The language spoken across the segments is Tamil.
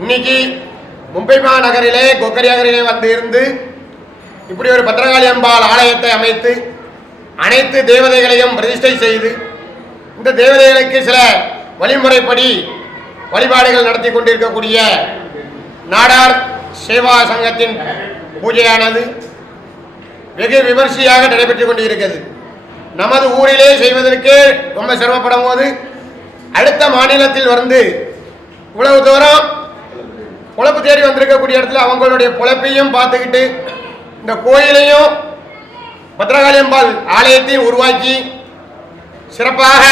இன்னைக்கு மும்பை மாநகரிலே கொக்கரியாகரிலே வந்து இருந்து இப்படி ஒரு பத்ரகாளி அம்பாள் ஆலயத்தை அமைத்து அனைத்து தேவதைகளையும் பிரதிஷ்டை செய்து இந்த தேவதைகளுக்கு சில வழிமுறைப்படி வழிபாடுகள் நடத்தி கொண்டிருக்கக்கூடிய நாடார் சேவா சங்கத்தின் பூஜையானது வெகு விமர்சையாக நடைபெற்றுக் கொண்டிருக்கிறது. நமது ஊரிலே செய்வதற்கு ரொம்ப சிரமப்படும் போது அடுத்த மாநிலத்தில் வந்து இவ்வளவு தூரம் பொழப்பு தேடி வந்திருக்கக்கூடிய இடத்துல அவங்களுடைய பொழப்பையும் பார்த்துக்கிட்டு இந்த கோயிலையும் பத்ரகாளி அம்பாள் ஆலயத்தையும் உருவாக்கி சிறப்பாக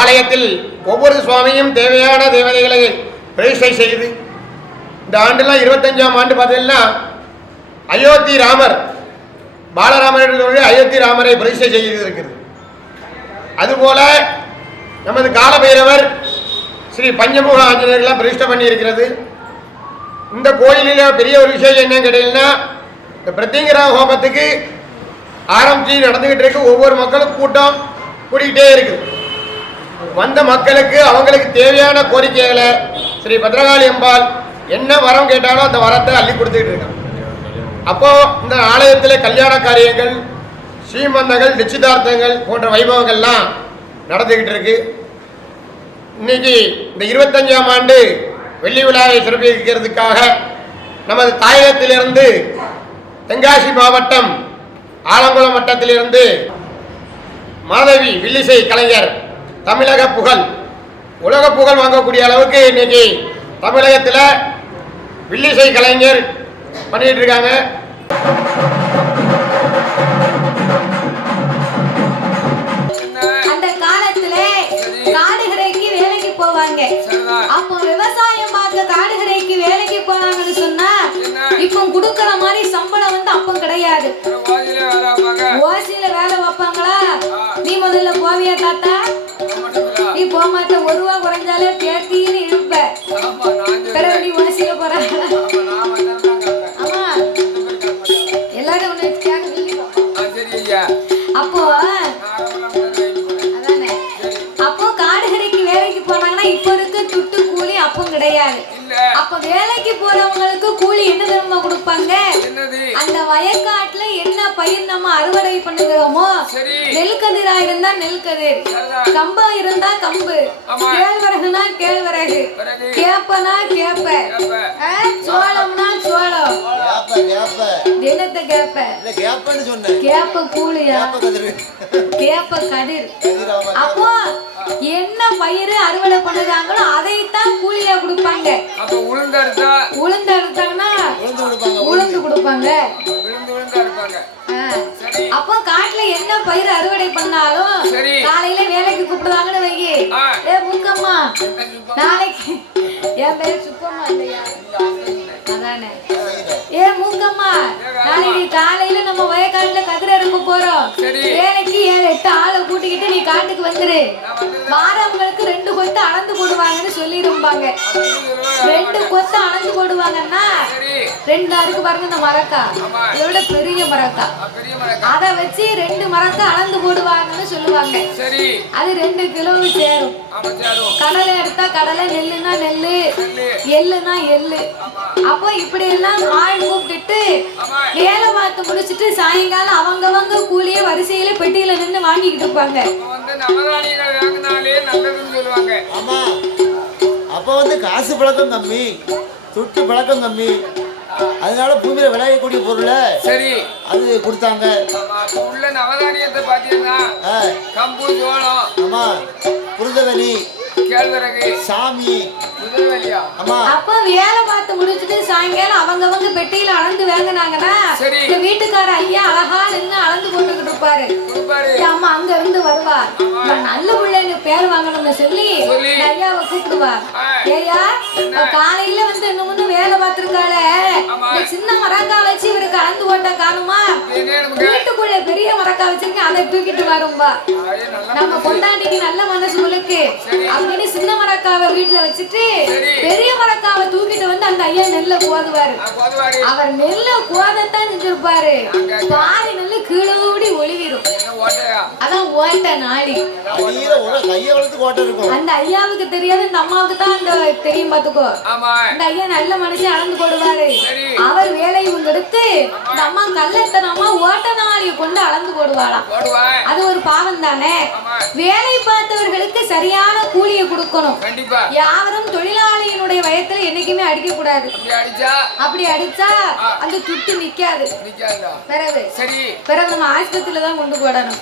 ஆலயத்தில் ஒவ்வொரு சுவாமியும் தேவையான தேவதைகளை பிரதிஷ்டை செய்து இந்த ஆண்டுலாம் 25ஆம் ஆண்டு பார்த்தீங்கன்னா அயோத்தி ராமர் பாலராமர் அயோத்தி ராமரை பிரதிஷ்டை செய்திருக்கிறது. அதுபோல நமது காலபைரவர் ஸ்ரீ பஞ்சமுக ஆஞ்சநேயர்லாம் பிரதிஷ்டை பண்ணி இருக்கிறது. இந்த கோயிலில் பெரிய ஒரு விஷயம் என்னன்னு கேட்டீங்கன்னா இந்த பிரத்திங்கிற ஹோமத்துக்கு ஆரம்பிச்சு நடந்துகிட்டு இருக்கு. ஒவ்வொரு மக்களும் கூட்டம் கூட்டிகிட்டே இருக்குது. வந்த மக்களுக்கு அவங்களுக்கு தேவையான கோரிக்கைகளை ஸ்ரீ பத்ரகாளி அம்பாள் என்ன வரம் கேட்டாலும் அந்த வரத்தை அள்ளி கொடுத்துக்கிட்டு இருக்காங்க. அப்போ இந்த ஆலயத்தில் கல்யாண காரியங்கள், ஸ்ரீமந்தங்கள், நிச்சயதார்த்தங்கள் போன்ற வைபவங்கள்லாம் நடந்துகிட்டு இருக்கு. இன்னைக்கு இந்த 25ஆம் ஆண்டு வெள்ளி விழாவை சிறப்பிக்கிறதுக்காக நமது தாயகத்திலிருந்து தென்காசி மாவட்டம் ஆலங்குளம் வட்டத்திலிருந்து மாதவி வில்லிசை கலைஞர் தமிழக புகழ் உலக புகழ் வாங்கக்கூடிய அளவுக்கு இன்னைக்கு தமிழகத்தில் வில்லிசை கலைஞர் பண்ணிட்டு இருக்காங்க. அந்த காலத்திலே காடுகரைக்கு வேலைக்கு போவாங்க. அப்போ விவசாயம் பார்க்க காடுகரைக்கு வேலைக்கு போனாங்கன்னு சொன்னா இப்போ குடுக்கற மாதிரி சம்பளம் வந்து அப்போ கிடையாது. ஓசியில வேலை வைப்பாங்களா? நீ முதல்ல போவியா தாத்தா? நீ போக மாட்ட. 1 ரூபா குறைஞ்சாலே பேட்டின்னு இருப்ப. பிறகு நீ ஓசியில போற. ஆமா, எல்லாரும் ஒண்ணு கேட்க. அப்போ அதானே, அப்போ காடுகரைக்கு வேலைக்கு போனாங்கன்னா இப்போ இருக்க துட்டு கூலி அப்போ கிடையாது. அப்ப வேலைக்கு போறவங்களுக்கு கூலி என்ன தெரியுமா கொடுப்பாங்க? அந்த வயக்காட்டுல என்ன பயிர் நம்ம அறுவடை பண்ணுகிறோமோ, நெல் கதிரா இருந்தா நெல் கதிர், கம்பா இருந்தா கம்பு, கேழ்வரகுனா கேழ்வரகு, கேப்பனா கேப்ப, சோளம்னா சோளம். என்னத்த கேப்ப? கேப்ப கூலியா? கேப்ப கதிர். அப்போ என்ன பயிர் அறுவடை பண்ணுறாங்களோ அதைத்தான் கூலியா கொடுப்பாங்க. உளுந்து எடுத்தாங்கன்னா உளுந்து கொடுப்பாங்க. அப்போ காட்டுல என்ன பயிர் அறுவடை பண்ணாலும் காலையில வேலைக்கு கூப்பிடுவாங்கன்னு வைகி. மூக்கம்மா நாளைக்கு, என் பேர் சுப்பம்மா இல்லையா? அதானே. மூக்கம்மா நாளைக்கு காலையில நம்ம வயக்காட்டுல கதிர இருக்க போறோம். வேலைக்கு 7-8 ஆளை கூட்டிக்கிட்டு நீ காட்டுக்கு வந்துரு. வாரவங்களுக்கு 2 கொத்து அளந்து போடுவாங்கன்னு சொல்லிருப்பாங்க. 2 கொத்து அளந்து போடுவாங்கன்னா 2 அருக்கு பாருங்க. இந்த மரக்கா இதோட பெரிய மரக்கா, அதை வச்சு 2 மரக்கா அளந்து போடுவாங்கன்னு சொல்லுவாங்க. அது 2 கிலோ சேரும். கடலை எடுத்தா கடலை, நெல்லுனா நெல்லு, எள்ளுனா எள்ளு. அப்போ இப்படி எல்லாம் ஆள் கூப்பிட்டுட்டு வேலை பார்த்து முடிச்சுட்டு சாயங்காலம் அவங்கவங்க கூலிய வரிசையில பெட்டியில நின்று வாங்கிக்கிட்டு இருப்பாங்க. அப்ப வந்து காசு பழக்கம் கம்மி, துட்டு பழக்கம் கம்மி. அதனால பூமியில விளையக்கூடிய பொருளை சரி அது கொடுத்தாங்க. உள்ள நவதானியத்தை பாத்தீங்கன்னா கம்பு, சோளம், ஆமா, புரிதவெளி, கேழ்வரகு, சாமி, அப்ப வேலை பார்த்து முடிச்சுட்டு சாயங்காலம் அவங்கவங்க பெட்டியில அளந்து வாங்கினாங்கன்னா வீட்டுக்கார ஐயா அழகா நின்று அளந்து போட்டுக்கிட்டு இருப்பாரு. அம்மா அங்க இருந்து வருவார். நல்ல பிள்ளைன்னு பேர் வாங்கணும்னு சொல்லி ஐயாவை கூப்பிடுவார். ஐயா காலையில வந்து இன்னும் வேலை பார்த்திருக்காள, சின்ன மரக்கா வச்சு இவருக்கு அளந்து போட்டா காணுமா? வீட்டுக்குள்ள பெரிய மரக்கா வச்சிருக்கேன், அதை தூக்கிட்டு வரும்பா. நம்ம கொண்டாண்டிக்கு நல்ல மனசுகளுக்கு அப்படின்னு சின்ன மரக்காவை வீட்டுல வச்சுட்டு பெரிய மரக்காவை தூக்கிட்டு வந்து அந்த ஐயா நெல்ல கோதுவாரு. அவர் நெல்ல கோதத்தான் செஞ்சிருப்பாரு. பாதி நெல்லு கீழோடி ஒளிவிடும். அதான் ஓட்ட நாளி. கையை வளர்த்து ஓட்ட இருக்கும். அந்த ஐயாவுக்கு தெரியாது, இந்த அம்மாவுக்கு தான் அந்த தெரியும் பாத்துக்கோ. இந்த ஐயா நல்ல மனுஷன் அளந்து போடுவாரு. அவர் வேலை இவங்க எடுத்து இந்த அம்மா கள்ளத்தனமா ஓட்ட நாளியை கொண்டு அளந்து போடுவாளாம். அது ஒரு பாவம் தானே. வேலை பார்த்தவர்களுக்கு சரியான கூலியை கொடுக்கணும். யாரும் தொழிலாளியினுடைய வயத்துல என்னைக்குமே அடிக்க கூடாது. அப்படி அடிச்சா அந்த துட்டு நிக்காது. பிறகு நம்ம ஆஸ்பத்திரியில தான் கொண்டு போடணும்.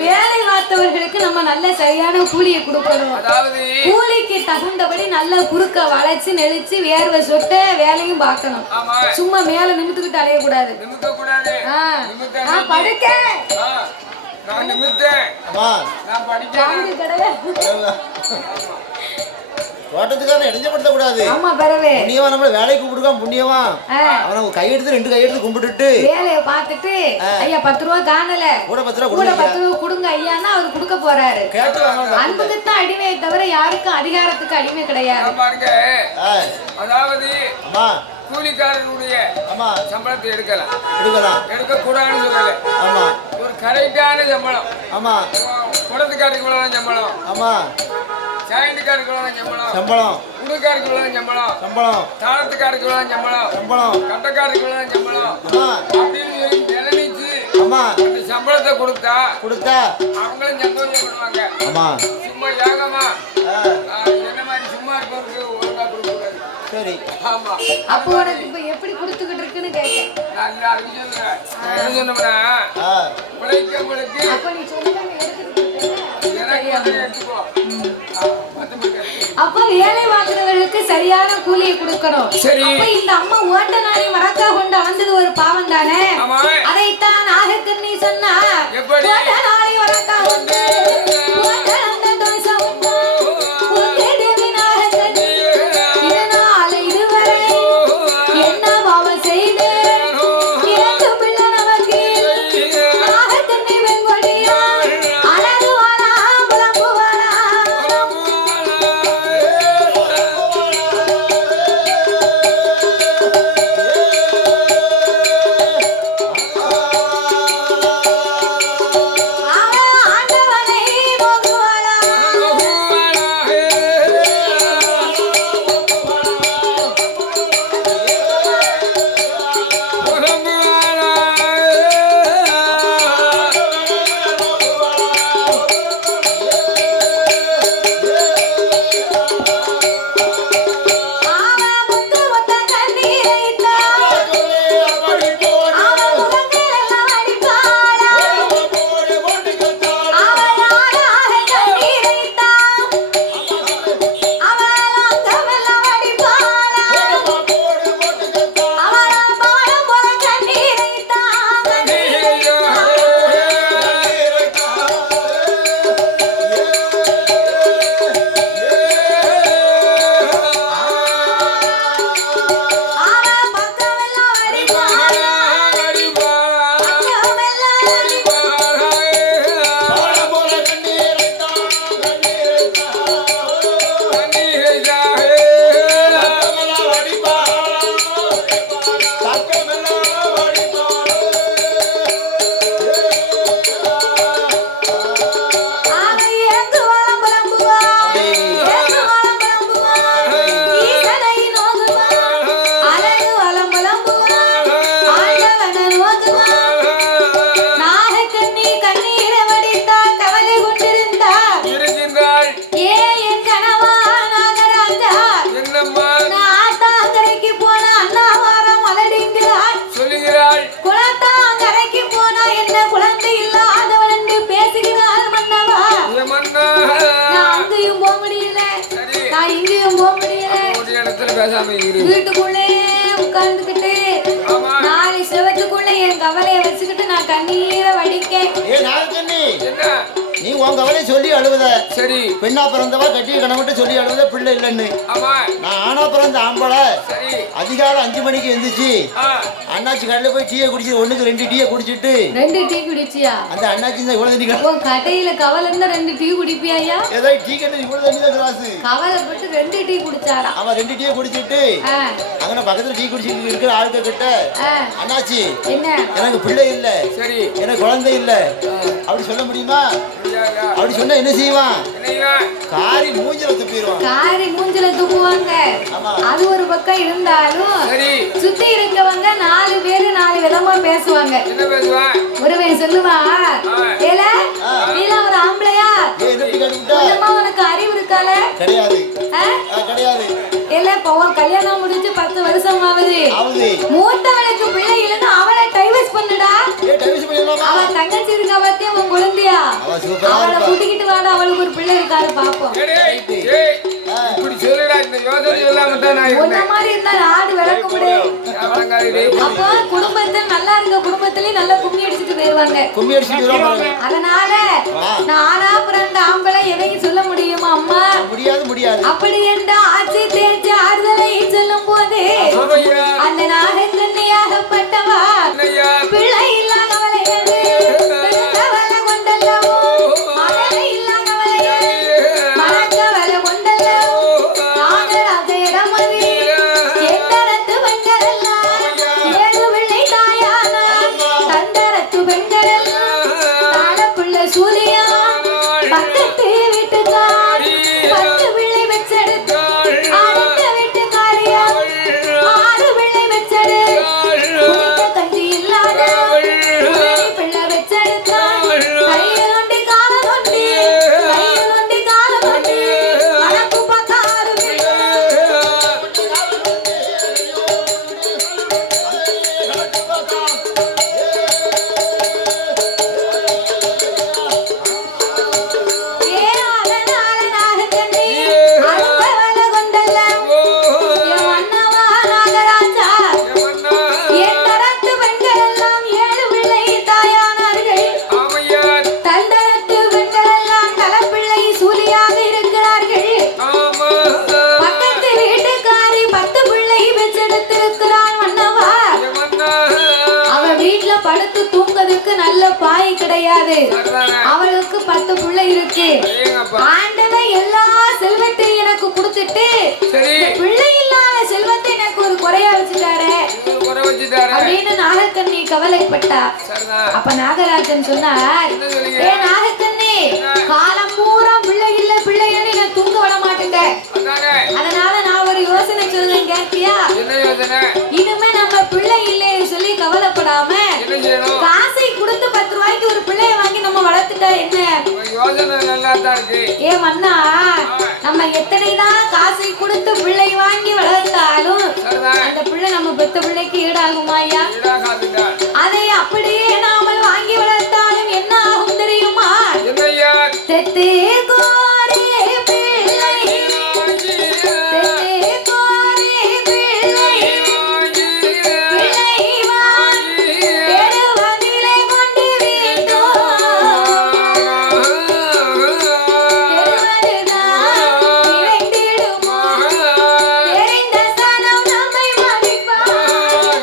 வேலை பார்த்தவர்களுக்கு நம்ம நல்ல சரியான கூலியை கொடுக்கணும். கூலிக்கு தகுந்தபடி நல்ல குறுக்க வளைச்சு நெளிச்சு வேர்வை சொட்ட வேலையும் பார்க்கணும். சும்மா மேல நிமித்துக்கிட்டு அலைய கூடாது. படுக்க தோட்டத்துக்காரன் இடைஞ்சப்படுத்த கூடாது. ஆமா பரவே. புண்ணியவா நம்மள வேலைக்கு கூப்பிடுவான். புண்ணியவா அவனை கையெடுத்து 2 கையெடுத்து கும்பிட்டுட்டு வேலையை பார்த்துட்டு ஐயா 10 ரூபா காணல, கூட 10 ரூபா கொடுங்க ஐயான்னா அவர் கொடுக்க போறாரு. அன்புக்கு தான் அடிமையை தவிர யாருக்கும் அதிகாரத்துக்கு அடிமை கிடையாது. அதாவது கூலிக்காரனுடைய சம்பளத்தை எடுக்கலாம் எடுக்க கூடாதுன்னு சொல்லல. ஒரு கரெக்டான சம்பளம். குடத்துக்காரருக்கு சம்பளம், சாயண்டுக்காரருக்கு சம்பளம், உடுக்காரருக்கு சம்பளம், தாளத்துக்காரருக்கு சம்பளம், கட்டக்காரருக்கு சம்பளம் அப்படின்னு சொல்லி நிலைச்சு அந்த சம்பளத்தை கொடுத்தா அவங்களும் சந்தோஷப்படுவாங்க. சும்மா ஏகமா என்ன மாதிரி சும்மா இருப்பவருக்கு ஒழுங்கா கொடுக்க. சரி, ஆமா. அப்போ உனக்கு இப்ப எப்படி கொடுத்துக்கிட்டு இருக்குன்னு கேட்டேன். உழைக்கவங்களுக்கு அப்ப நீ அப்ப வேலை வாங்குறவர்களுக்கு சரியான கூலியை கொடுக்கணும். அப்ப இந்த அம்மா ஓட்ட நாளை மறக்கா கொண்டு வந்தது ஒரு பாவம் தானே. அதைத்தான் நாகக்கண்ணி சொன்னா, ஓட்ட நாளை மறக்கா கொண்டு வீட்டுக்குள்ளே உட்கார்ந்துக்கிட்டு 4 செவத்துக்குள்ள என் கவலையை வச்சுக்கிட்டு நான் கண்ணீரை வடிக்கேன். நீ உன் கவலையை சொல்லி அழுவுத. சரி. பெண்ணா பிறந்தவா கட்டி கணவன்ட்டு சொல்லி அழுவுத பிள்ளை இல்லைன்னு. ஆமா. நான் ஆனா பிறந்த ஆம்பளை. சரி. அதிகாலை 5 மணிக்கு எந்திரிச்சு அண்ணாச்சி கடையில போய் டீயை குடிச்சு 1க்கு 2 டீயை குடிச்சிட்டு 2 டீ குடிச்சியா? அந்த அண்ணாச்சி தான் இவ்வளவு தண்ணி உன் கடையில கவலை இருந்தா 2 டீ குடிப்பியா? ஏதோ டீ கட்டு இவ்வளவு தண்ணி தான் கிளாஸ். கவலைப்பட்டு 2 டீ குடிச்சாரா? அவன் 2 டீயை குடிச்சிட்டு அங்க பக்கத்துல டீ குடிச்சிட்டு இருக்கிற ஆளுக்க கிட்ட அண்ணாச்சி என்ன எனக்கு பிள்ளை இல்ல, சரி எனக்கு குழந்தை இல்ல அப்படி சொல்ல முடியுமா? அப்படி சொன்னா என்ன செய்வான்? காரி மூஞ்சில துப்பிடுவான். காரி மூஞ்சில துப்புவாங்க. அது ஒரு பக்கம் இருந்தாலும் சுத்தி இருக்கவங்க 4 பேரு 4 விதமா பேசுவாங்க. என்ன பேசுவான்? ஒருவன் சொல்லுவான், ஏல நீல ஒரு ஆம்பளையா? உனக்கு அறிவு இருக்கால? கிடையாது. கிடையாது. ஏல பவன் கல்யாணம் முடிஞ்சு 10 வருஷம் ஆகுது. மூத்தவளுக்கு பிள்ளை இல்லைன்னா அவளை டைவர்ஸ் பண்ணுடா. அவன் தங்கச்சி இருக்கா பத்தியா உன் குழந்தையா? அவளை கூட்டிக்கிட்டு வாடா, அவளுக்கு ஒரு பிள்ளை இருக்காரு பாப்போம். இப்படி சொல்லுடா, இந்த யோசனை இல்லாம தான் நான் உன்ன மாதிரி இருந்தா ஆடு விளக்க முடியும். அப்போ குடும்பத்துல நல்லா இருக்க குடும்பத்திலயும் நல்லா கும்மி அடிச்சுட்டு போயிருவாங்க. கும்மி அடிச்சுட்டு அதனால நானா பிறந்த ஆம்பளை எதையும் சொல்ல முடியுமா அம்மா? முடியாது முடியாது. அப்படி என்றா ஆட்சி தேர்ச்சி ஆறுதலை சொல்லும் போது அந்த நாகக்கண்ணியாகப்பட்டவா பிள்ளை இல்லாதவளை கொண்டல்லவோ மகளை இல்லாதவளை மறக்கவளை கொண்டல்லவோ நாகராஜ இடமதி எந்தரத்து பெண்களெல்லாம் 7 பிள்ளை தாயானா தந்தரத்து பெண்களெல்லாம் தாழப்புள்ள சூலியா பக்கத்து வீட்டுக்கார் 10 பிள்ளை வச்செடுத்து அடுத்த வீட்டுக்காரியா 6 பிள்ளை வச்செடு கஞ்சி இல்லாத பிள்ளை வச்செடுத்தா கையில் ஒண்டி காலம் ஒண்டி கையில் ஒண்டி காலம் ஒண்டி வழக்கு பார்த்தாரு படுத்து தூங்குறதுக்கு நல்ல பாய் கிடையாது. அவளுக்கு 10 பிள்ளை இருக்கு. ஆண்டவன் எல்லா செல்வத்தையும் எனக்கு கொடுத்துட்டு பிள்ளை இல்லாத செல்வத்தை எனக்கு ஒரு குறையா வச்சுட்டாரு அப்படின்னு நாகக்கண்ணி கவலைப்பட்டா. அப்ப நாகராஜன் சொன்னார், ஏ நாகக்கண்ணி, காலம் பூரா பிள்ளை இல்ல பிள்ளை இல்ல நான் தூங்க விட மாட்டேங்க. அதனால நான் ஒரு யோசனை சொல்றேன், கேட்டியா? இனிமே நம்ம பிள்ளை இல்லைன்னு சொல்லி கவலைப்படாம காசை கொடுத்து 10 ரூபாய்க்கு ஒரு பிள்ளைய வாங்கி நம்ம வளர்த்துட்டா என்ன? ஏ மன்னா, நம்ம எத்தனைதான் காசை கொடுத்து பிள்ளை வாங்கி வளர்த்தாலும் அந்த பிள்ளை நம்ம பெத்த பிள்ளைக்கு ஈடாகுமாயா? அதை அப்படியே நாமல் வாங்கி வளர்த்தாலும் என்ன ஆகும் தெரியுமா? தெத்தே கோரே பிள்ளை தெத்தே கோரே பிள்ளை பிள்ளை வாங்கி தெருவதிலே கொண்டு வீட்டோம் தெருவதுதான் நிறைந்திடுமோ தெரிந்த சனம் நம்மை மதிப்பார்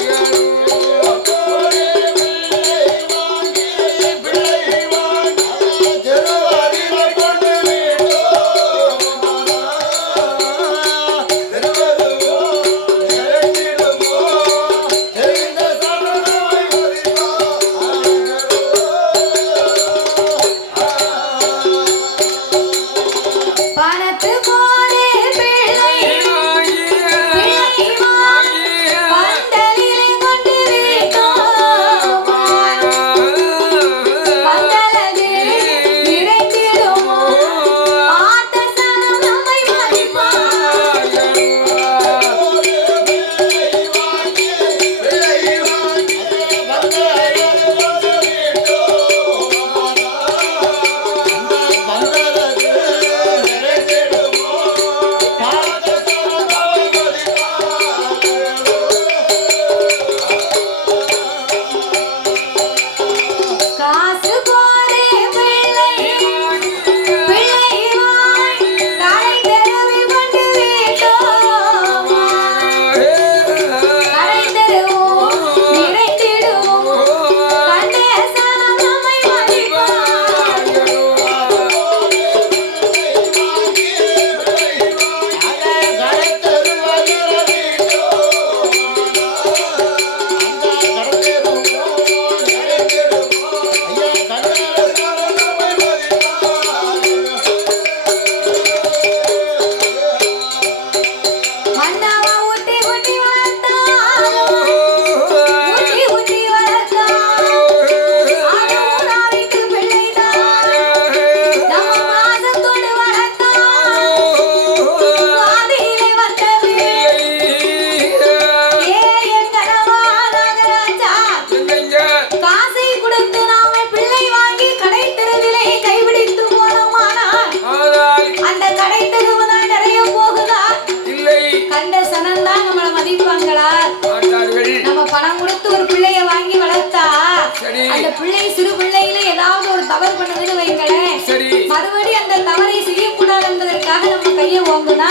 இந்த தவறை செய்யக்கூடாது என்பதற்காக நம்ம கையை ஓங்குனா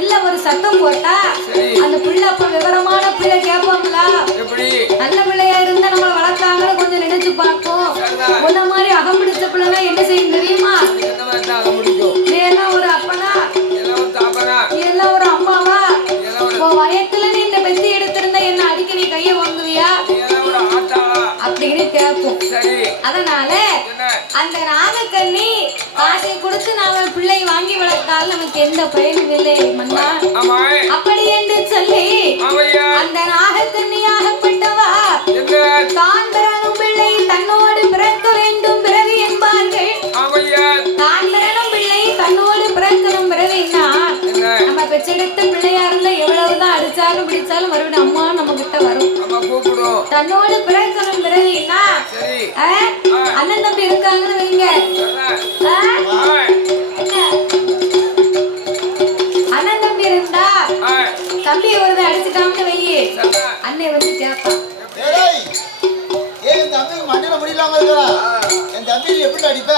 இல்ல ஒரு சத்தம் போட்டா அந்த பிள்ளை அப்ப விவரமான பிள்ளை கேட்போம்ல நல்ல பிள்ளையா இருந்தா நம்மள வளர்த்தாங்கன்னு கொஞ்சம் நினைச்சு பார்ப்போம். உன்ன மாதிரி அகம் பிடிச்ச பிள்ளைனா என்ன செய்யும் தெரியுமா? எல்லாம் ஒரு அப்பனா எல்லாம் ஒரு அம்மாவா வயத்துல நீ இந்த பெத்தி எடுத்திருந்தா என்ன அடிக்க நீ கைய வாங்குவியா அப்படின்னு கேட்போம். அதனால அந்த நாகக்கண்ணி காசை கொடுத்து நாம பிள்ளை வாங்கி வளர்த்தால் நமக்கு எந்த பயனும் இல்லை மன்னா. அப்படி என்று சொல்லி அந்த நாகக்கண்ணியாகப்பட்டவா தான் பிறனும் பிள்ளை தன்னோடு பிறக்க வேண்டும் பிறவி என்பார்கள். தான் பிறனும் பிள்ளை தன்னோடு பிறக்கணும் பிறவின்னா நம்ம பெற்றெடுத்த பிள்ளையா இருந்தா எவ்வளவுதான் அடிச்சாலும் பிடிச்சாலும் மறுபடியும் அம்மா நம்ம கிட்ட வரும். தன்னோடு பிறக்கணும் பிறவின்னா அண்ணன் தம்பி இருக்காங்கன்னு வைங்க. அண்ணன் தம்பி இருந்தா தம்பி ஒரு அடிச்சுட்டாங்கன்னு வையே அண்ணன் வந்து கேட்பான் என் தம்பி மண்ணில முடியலாம இருக்கிறா என் தம்பி எப்படி அடிப்ப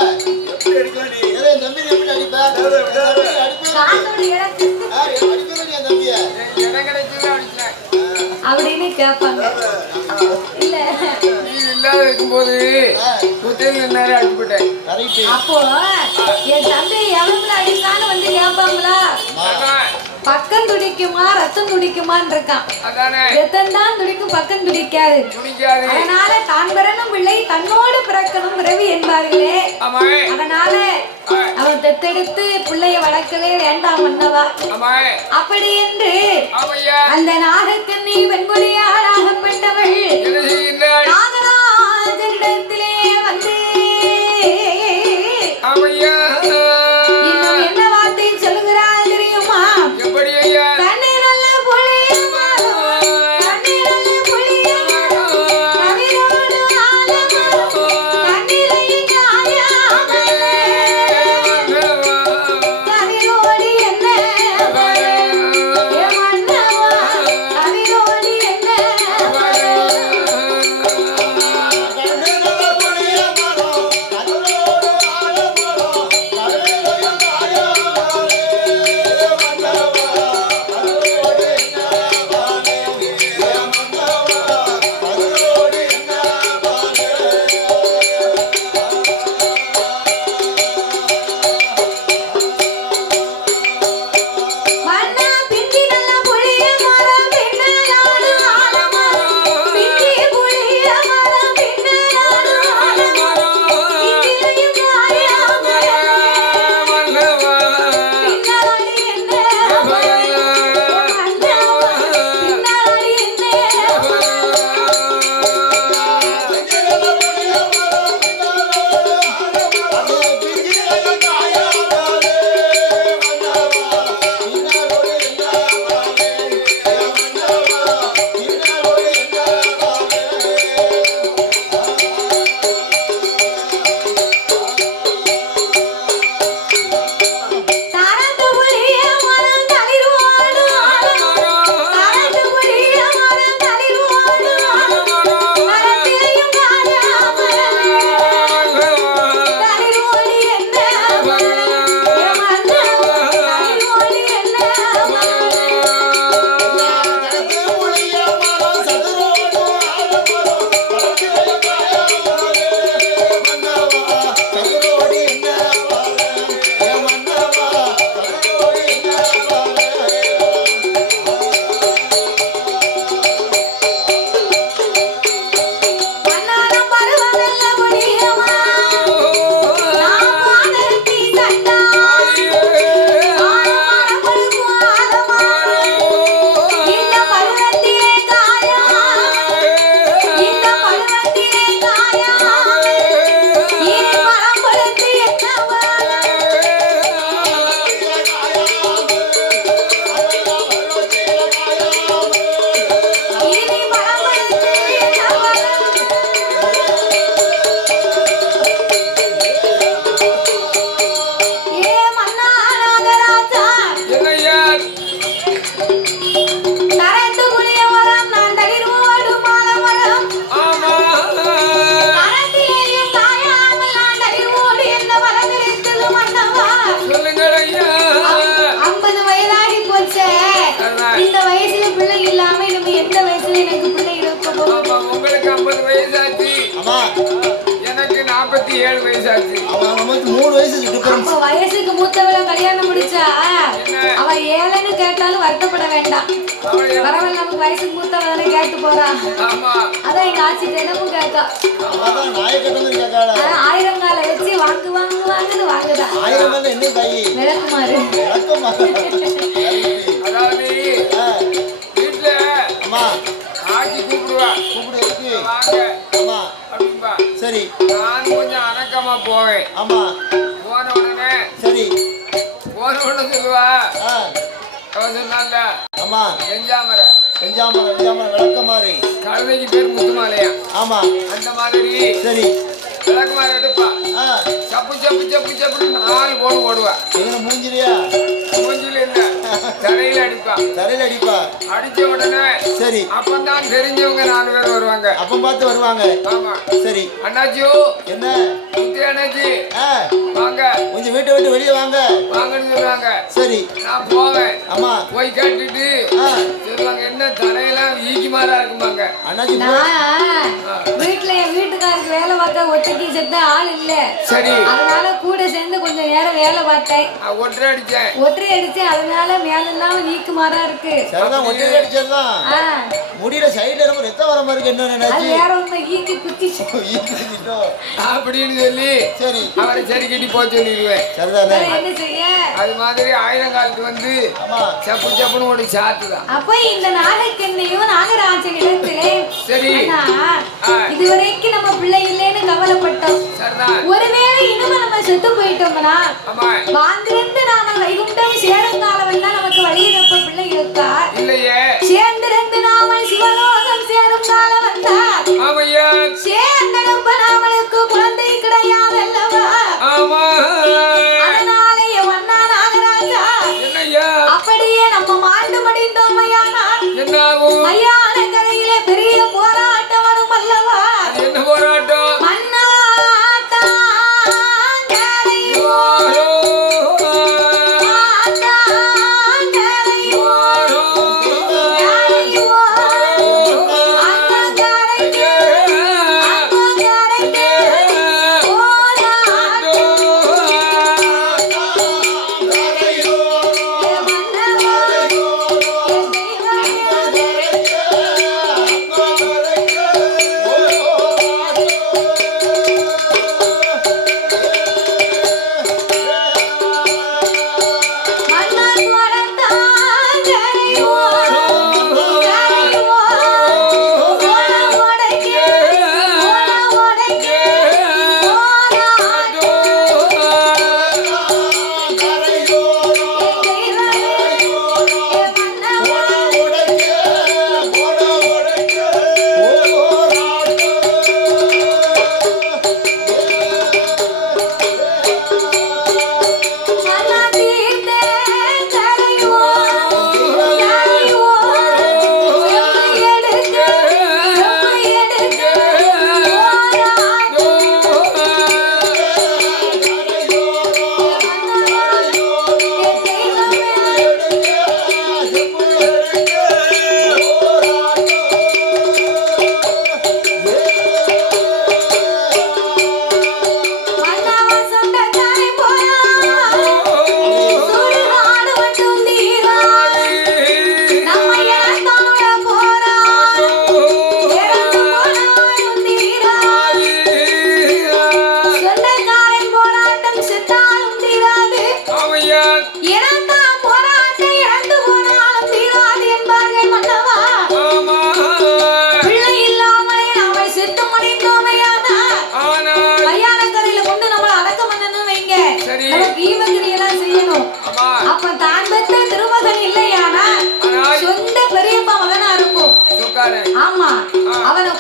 என் தம்பி எப்படி அடிப்ப அப்படின்னு கேட்பாங்க. இல்ல இல்லாத இருக்கும்போது அப்போ என் தம்பி எவ்வளவு அடிச்சான்னு வந்து கேட்பாங்களா? பக்கம் துடிக்குமா ரத்தம் துடிக்குமான்னு இருக்கான். ரத்தம் தான் துடிக்கும் பக்கம் துடிக்காது. அதனால தான் பிறனும் பிள்ளை தன்னோடு பிறக்கணும் பிறவி என்பார்களே. அதனால அவன் தெத்தெடுத்து பிள்ளைய வளர்க்கவே வேண்டாம் மன்னவா. அப்படி என்று அந்த நாகக்கண்ணி வெண்கொடியால் ஆகப்பட்டவள் நாகராஜனிடத்திலே வந்து இன்னும் என்ன வார்த்தை சொல்லுகிறாள் தெரியுமா? தண்ணீர் நல்ல பொழியுமா தண்ணீர் நல்ல பொழியுமா கவிரோடு ஆலமோ தண்ணீரை காயாமலே கவிரோடு என்ன மன்னவா கவிரோடு என்ன எனக்கு பிள்ளை இருக்க போகுது. உங்களுக்கு 50 வயசாச்சு. ஆமா எனக்கு 47 வயசாச்சு. அவன் நமக்கு 3 வயசு டிஃபரன்ஸ். அப்ப வயசுக்கு மூத்தவளை கல்யாணம் முடிச்சா அவ ஏழைன்னு கேட்டாலும் வருத்தப்பட வேண்டாம். பரவாயில்ல, நமக்கு வயசுக்கு மூத்தவளை கேட்டு போறா. அதான் எங்க ஆட்சி தினமும் கேட்கா. அதான் நாயக்கட்டம் கேட்காளா? 1000 காலை வச்சு வாங்கு வாங்கு வாங்குன்னு வாங்குதா. 1000 கால என்ன தாயி? விளக்குமாறு. அதாவது வீட்டுல அம்மா ஆட்சி கூப்பிடுவா. கூப்பிடுறதுக்கு வாங்க ஆமா அப்படின்பா. சரி நான் கொஞ்சம் அடக்கமா போவேன். ஆமா போன உடனே சரி சொல்லுவா. ஆ அவன் சொன்னால ஆமா செஞ்சாமரை வெஞ்சாமரம் விளக்க மாதிரி கழுதைக்கு பேர் முத்துமாலையா. ஆமா அந்த மாதிரி சரி விளக்குமாறு எடுப்பா. ஆ சப்பு சப்பு சப்பு சப்புன்னு 4 போடு ஓடுவா. இவனை மூஞ்சிலியா? மூஞ்சில இல்ல, தலையில அடிப்பா. தலையில அடிப்பா. அடிச்ச உடனே சரி அப்பந்தான் தெரிஞ்சவங்க 4 பேர் வருவாங்க. அப்ப பார்த்து வருவாங்க. ஆமா சரி அண்ணாச்சி என்ன முத்து அண்ணாச்சி வாங்க கொஞ்சம் வீட்டை விட்டு வெளியே வாங்க வாங்கன்னு சொல்லுவாங்க. சரி நான் போவேன். ஆமா போய் கேட்டுட்டு சொல்லுவாங்க என்ன தலையெல்லாம் ஈக்கி மாறா இருக்குமாங்க. அண்ணாச்சி வீட்டுல என் வீட்டுக்காருக்கு வேலை பார்க்க ஒத்தைக்கு செத்த ஆள் இல்ல. சரி அதனால கூட சேர்ந்து கொஞ்சம் நேரம் வேலை பார்த்தேன். ஒற்றை அடிச்சேன். ஒற்றை அடிச்சு அதனால மேலெல்லாம் வீக்கு மாறா இருக்கு. சரிதான் ஒற்றை அடிச்சதுதான். முடியல சைடுல ரொம்ப ரத்தம் வர மாதிரி என்ன அது வேற ஒண்ணு ஈக்கி குத்திச்சு அப்படின்னு சொல்லி சரி அவரை சரி கட்டி போக சொல்லிடுவேன். சரிதானே என்ன செய்ய? அது மாதிரி 1000 காலத்து வந்து ஆமா சப்பு சப்புன்னு ஒரு சாத்துதான். அப்ப இந்த நாகக்கண்ணையும் நாகராஜன் இடத்திலே சரி இதுவரைக்கும் நம்ம பிள்ளை இல்லைன்னு கவலைப்பட்டோம். சரிதான். ஒருவேளை இனிமே நம்ம செத்து போயிட்டோம்னா வாழ்ந்திருந்து நாம வைகுண்டம் சேரும் காலம் தான் நமக்கு வழியிறப்ப பிள்ளை இருக்கா இல்லையே. சேர்ந்திருந்து நாமல் சிவலோகம் சேரும் காலம் வந்தா ஆமையா சேர்ந்தெடுப்ப நாமளுக்கு குழந்தை கிடையாது அல்லவா? ஆமா அதனாலேயே வண்ணா நாகராஜா என்னையா அப்படியே நம்ம மாண்டு மடிந்தோமையானா என்னாகும்? ஐயான கரையிலே பெரிய போராட்டம் வரும் அல்லவா? என்ன போராட்டம்?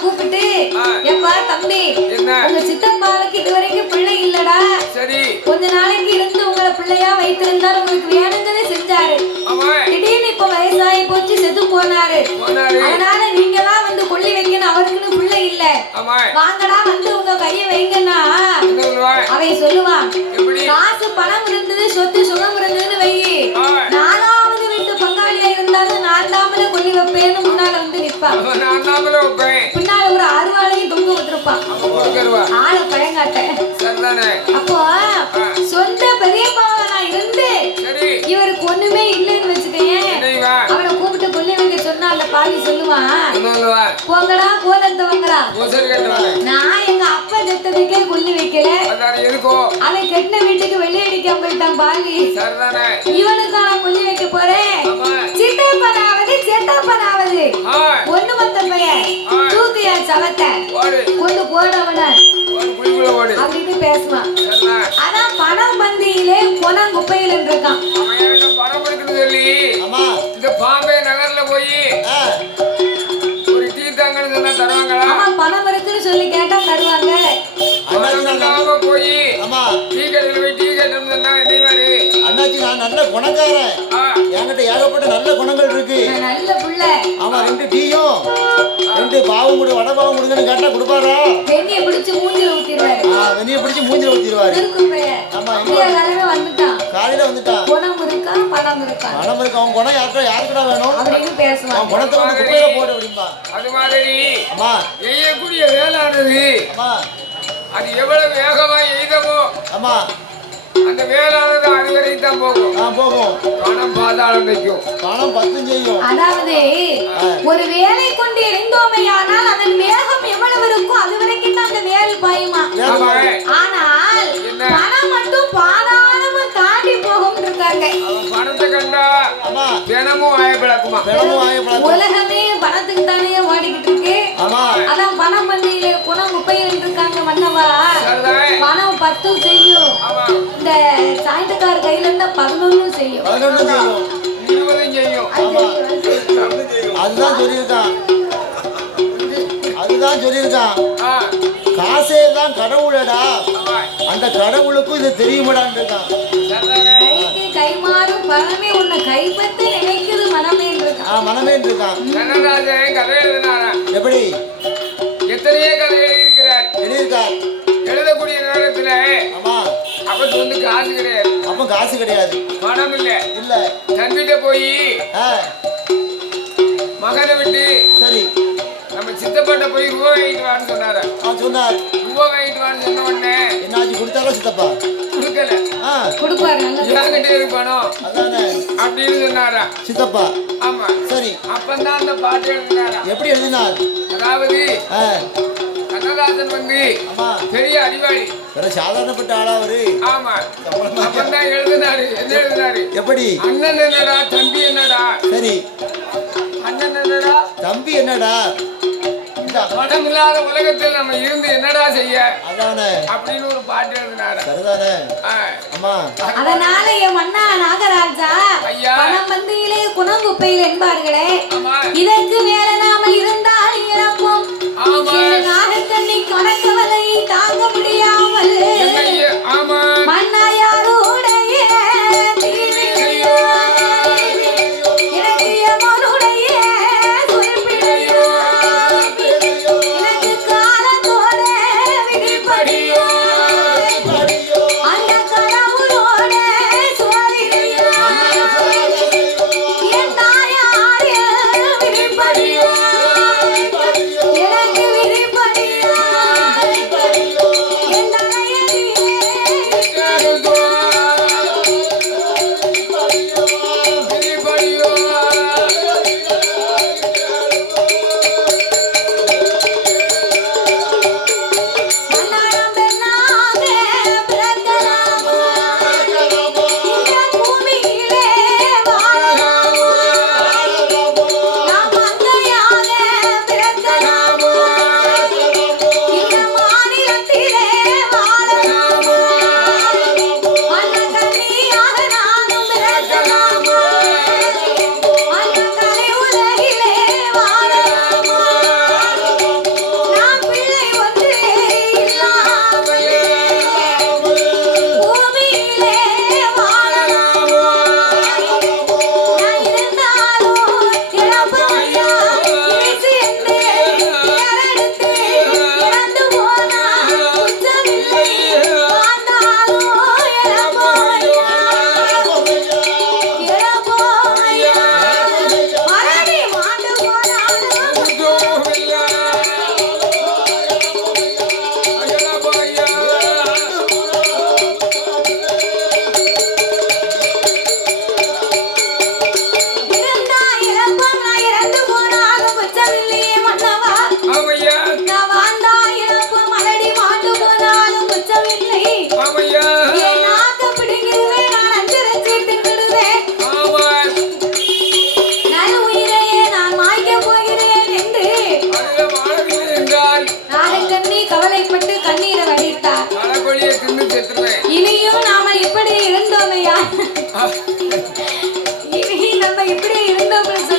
கூப்பிட்டு எப்பா தம்பி உங்க சித்தப்பாவுக்கு இதுவரைக்கும் பிள்ளை இல்லடா, கொஞ்ச நாளைக்கு இருந்து உங்களை பிள்ளையா வைத்திருந்தார், உங்களுக்கு வேணுங்கிறத செஞ்சாரு. திடீர்னு இப்ப வயசாகி போச்சு, செத்து போனாரு. அதனால நீங்களாம் வந்து கொள்ளி வைக்கணும், அவருக்குன்னு பிள்ளை இல்ல, வாங்கடா வந்து உங்க கைய வைங்கன்னா அவன் சொல்லுவான், காசு பணம் இருந்தது சொத்து சுகம் இருந்ததுன்னு வை, 4வது வீட்டு பங்காளியா இருந்தாலும் நான் தாமல கொல்லி வைப்பேன்னு முன்னால வந்து நிப்பான். நான் தாமல வைப்பேன். பின்னால ஒரு அருவாளையும் தொங்க விட்டுருப்பான். ஆளை பயங்காட்ட. அப்போ சொந்த பெரியம்மாவா நான் இருந்து இவருக்கு ஒண்ணுமே இல்லைன்னு வச்சுக்கேன். அவனை கூப்பிட்டு கொல்லி வைக்க சொன்னா அந்த பாவி சொல்லுவான், போங்கடா கோலத்தவங்களா, நான் எங்க அப்பா செத்ததுக்கே கொல்லி வைக்கல, அவன் கெட்ட வீட்டுக்கு வெளியே அடிக்காம போயிட்டான் பாவி, இவனுக்கு நான் கொல்லி வைக்க போறேன். சித்தப்பனாவது சேத்தப்பனாவது ஒண்ணு மத்த பையன் தூக்கியா சவத்தை கொண்டு போடவன அப்படின்னு பேசுவான். அதான் பணம் பந்தியிலே குணம் குப்பையில் இருக்கான். பணம் இருக்குன்னு சொல்லி இந்த பாம்பே நகர்ல போய் ஒரு டீ தாங்கன்னு சொன்னா தருவாங்களா? ஆமா, பணம் இருக்குன்னு சொல்லி கேட்டா தருவாங்க. போய் டீ கடையில போய் டீ கேட்டோம்னு சொன்னா என்ன அண்ணாச்சி நான் நல்ல குணக்காரன், என்கிட்ட ஏகப்பட்ட நல்ல குணங்கள் இருக்கு, நல்ல புள்ள. ஆமா, 2 டீயும் 2 பாவு முடு வடை பாவு முடுங்கன்னு கேட்டா கொடுப்பாரா? வெண்ணியை பிடிச்சு மூஞ்சில ஊத்திடுவாரு. வெண்ணியை பிடிச்சு மூஞ்சில ஊத்திடுவாரு. ஆமா, காலையில வந்துட்டான். காலையில வந்துட்டான். குணம் இருக்கா பணம் இருக்கா? பணம் இருக்கு. அவன் குணம் யாருக்குடா வேணும் அப்படின்னு பேசுவான். அவன் குணத்தை வந்து குப்பையில போடு அப்படிம்பா. அது மாதிரி அம்மா எய்யக்கூடிய வேளானது அம்மா அது எவ்வளவு வேகமா எய்தமோ அம்மா அந்த வேளானது அதுவரை தான் போகும். போகும். பணம் பாதாளம் வைக்கும். பணம் 10 செய்யும். அதாவது ஒரு வேலை கொண்டு எரிந்தோமையானால் அதன் வேகம் எவ்வளவு இருக்கோ அது வரைக்கும் தான் அந்த வேல் பாயுமா. ஆனால் பணம் மட்டும் பாதாளமும் தாண்டி போகும் இருக்காங்க. பணத்தை கண்டா தினமும் வாயப்பழக்குமா. உலகமே பணத்துக்கு தானே ஓடிக்கிட்டு இருக்கு. அதான் பணம் பந்தியில குணம் முப்பையில் இருக்காங்க மன்னவா. பணம் 10 செய்யும், இந்த சாயந்தக்கார கையில இருந்தா 11 செய்யும். 20 செய்யும். அதுதான் சொல்லியிருக்கான். காசே தான் கடவுளடா, அந்த கடவுளுக்கும் இது தெரியுமாடான்னு இருக்கான். கைக்கு கைமாறும் பணமே உன்னை கைப்பற்றி நினைக்குது மனமே இருக்கான். மனமே இருக்கான். கண்ணதாசன் கதை எழுதினாரா? எப்படி? எத்தனையோ கதை எழுதியிருக்கிறார். எழுதியிருக்கார். எழுதக்கூடிய நேரத்துல அப்ப வந்து காசு கிடையாது. அப்ப காசு கிடையாது, பணம் இல்ல. தம்பிட்ட போய் மகனை விட்டு சரி நம்ம சித்தப்பாட்ட போய் ரூபா வாங்கிட்டு வான்னு சொன்னாரு. சொன்னார். ரூபா வாங்கிட்டு வான்னு சொன்ன உடனே என்னாச்சு? கொடுத்தாரா சித்தப்பா? கொடுக்கல. கொடுப்பாரு. என்கிட்ட இருக்கு பணம் அப்படின்னு சொன்னாரா சித்தப்பா? ஆமா. சரி, அப்பந்தான் அந்த பாட்டு எழுதினாரா. எப்படி எழுதினார்? அதாவது கண்ணதாசன் வந்து பெரிய அறிவாளி, சாதாரணப்பட்ட ஆளா அவரு. ஆமா, அப்பந்தான் எழுதினாரு. என்ன எழுதினாரு? எப்படி? அண்ணன் என்னடா தம்பி என்னடா. சரி, அண்ணன் என்னடா தம்பி என்னடா, படம் இல்லாத உலகத்தில் நம்ம இருந்து என்னடா செய்ய அப்படின்னு ஒரு பாட்டு எழுதினாரு. அதனால என் மன்னா நாகராஜா பணம் பந்தியிலே குணங்குப்பையில் என்பார்களே, இதற்கு மேல நாம இருந்தால் இறப்போம். நாகக்கண்ணி கணக்கவலை தாங்க முடியாமல் மன்னாயாருடைய விதிப்படியோ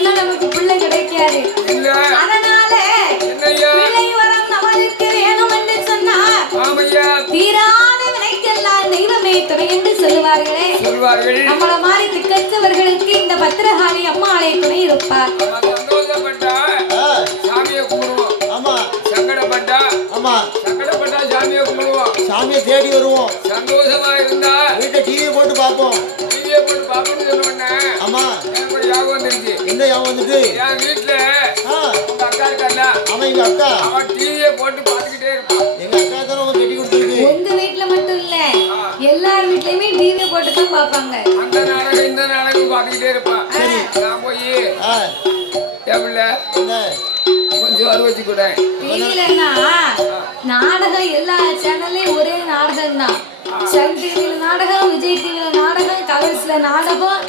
பண்ணா நமக்கு பிள்ளை கிடைக்காது. அதனால பிள்ளை வரம் நம்மளுக்கு வேணும் என்று சொன்னார். தீராத வினைக்கெல்லாம் தெய்வமே துணை என்று சொல்லுவார்களே. நம்மள மாதிரி திக்கற்றவர்களுக்கு இந்த பத்திரகாளி அம்மாளை துணை இருப்பார். சாமியை கும்பிடுவோம். ஆமா. சங்கடப்பட்டா ஆமா சங்கடப்பட்டா சாமியை கும்பிடுவோம். சாமியை தேடி வருவோம். சந்தோஷமா இருந்தா வீட்டை டிவி போட்டு பார்ப்போம். டிவியை போட்டு பார்ப்போம்னு சொன்னோன்னே ஆமா எனக்கு ஒரு ஞாபகம் வந்துருச்சு. என்ன ஞாபகம் வந்துட்டு? என் வீட்டுல உங்க அக்கா இருக்கா? அவன் எங்க அக்கா. அவன் டிவியை போட்டு பார்த்துக்கிட்டே இருப்பான். எங்க அக்கா தான் அவன் கட்டி கொடுத்துருக்கு. உங்க வீட்டுல மட்டும் இல்ல எல்லார் வீட்லயுமே டிவி போட்டு தான் பார்ப்பாங்க. அந்த நாடகம் இந்த நாடகம் பார்த்துக்கிட்டே இருப்பான். நான் போய் என்ன கொஞ்சம் அறுவச்சு கூட டிவிலன்னா நாடகம் எல்லா சேனல்லையும் ஒரே நாடகம் தான். சன் டிவில நாடகம், விஜய் டிவில நாடகம், கலர்ஸ்ல நாடகம்,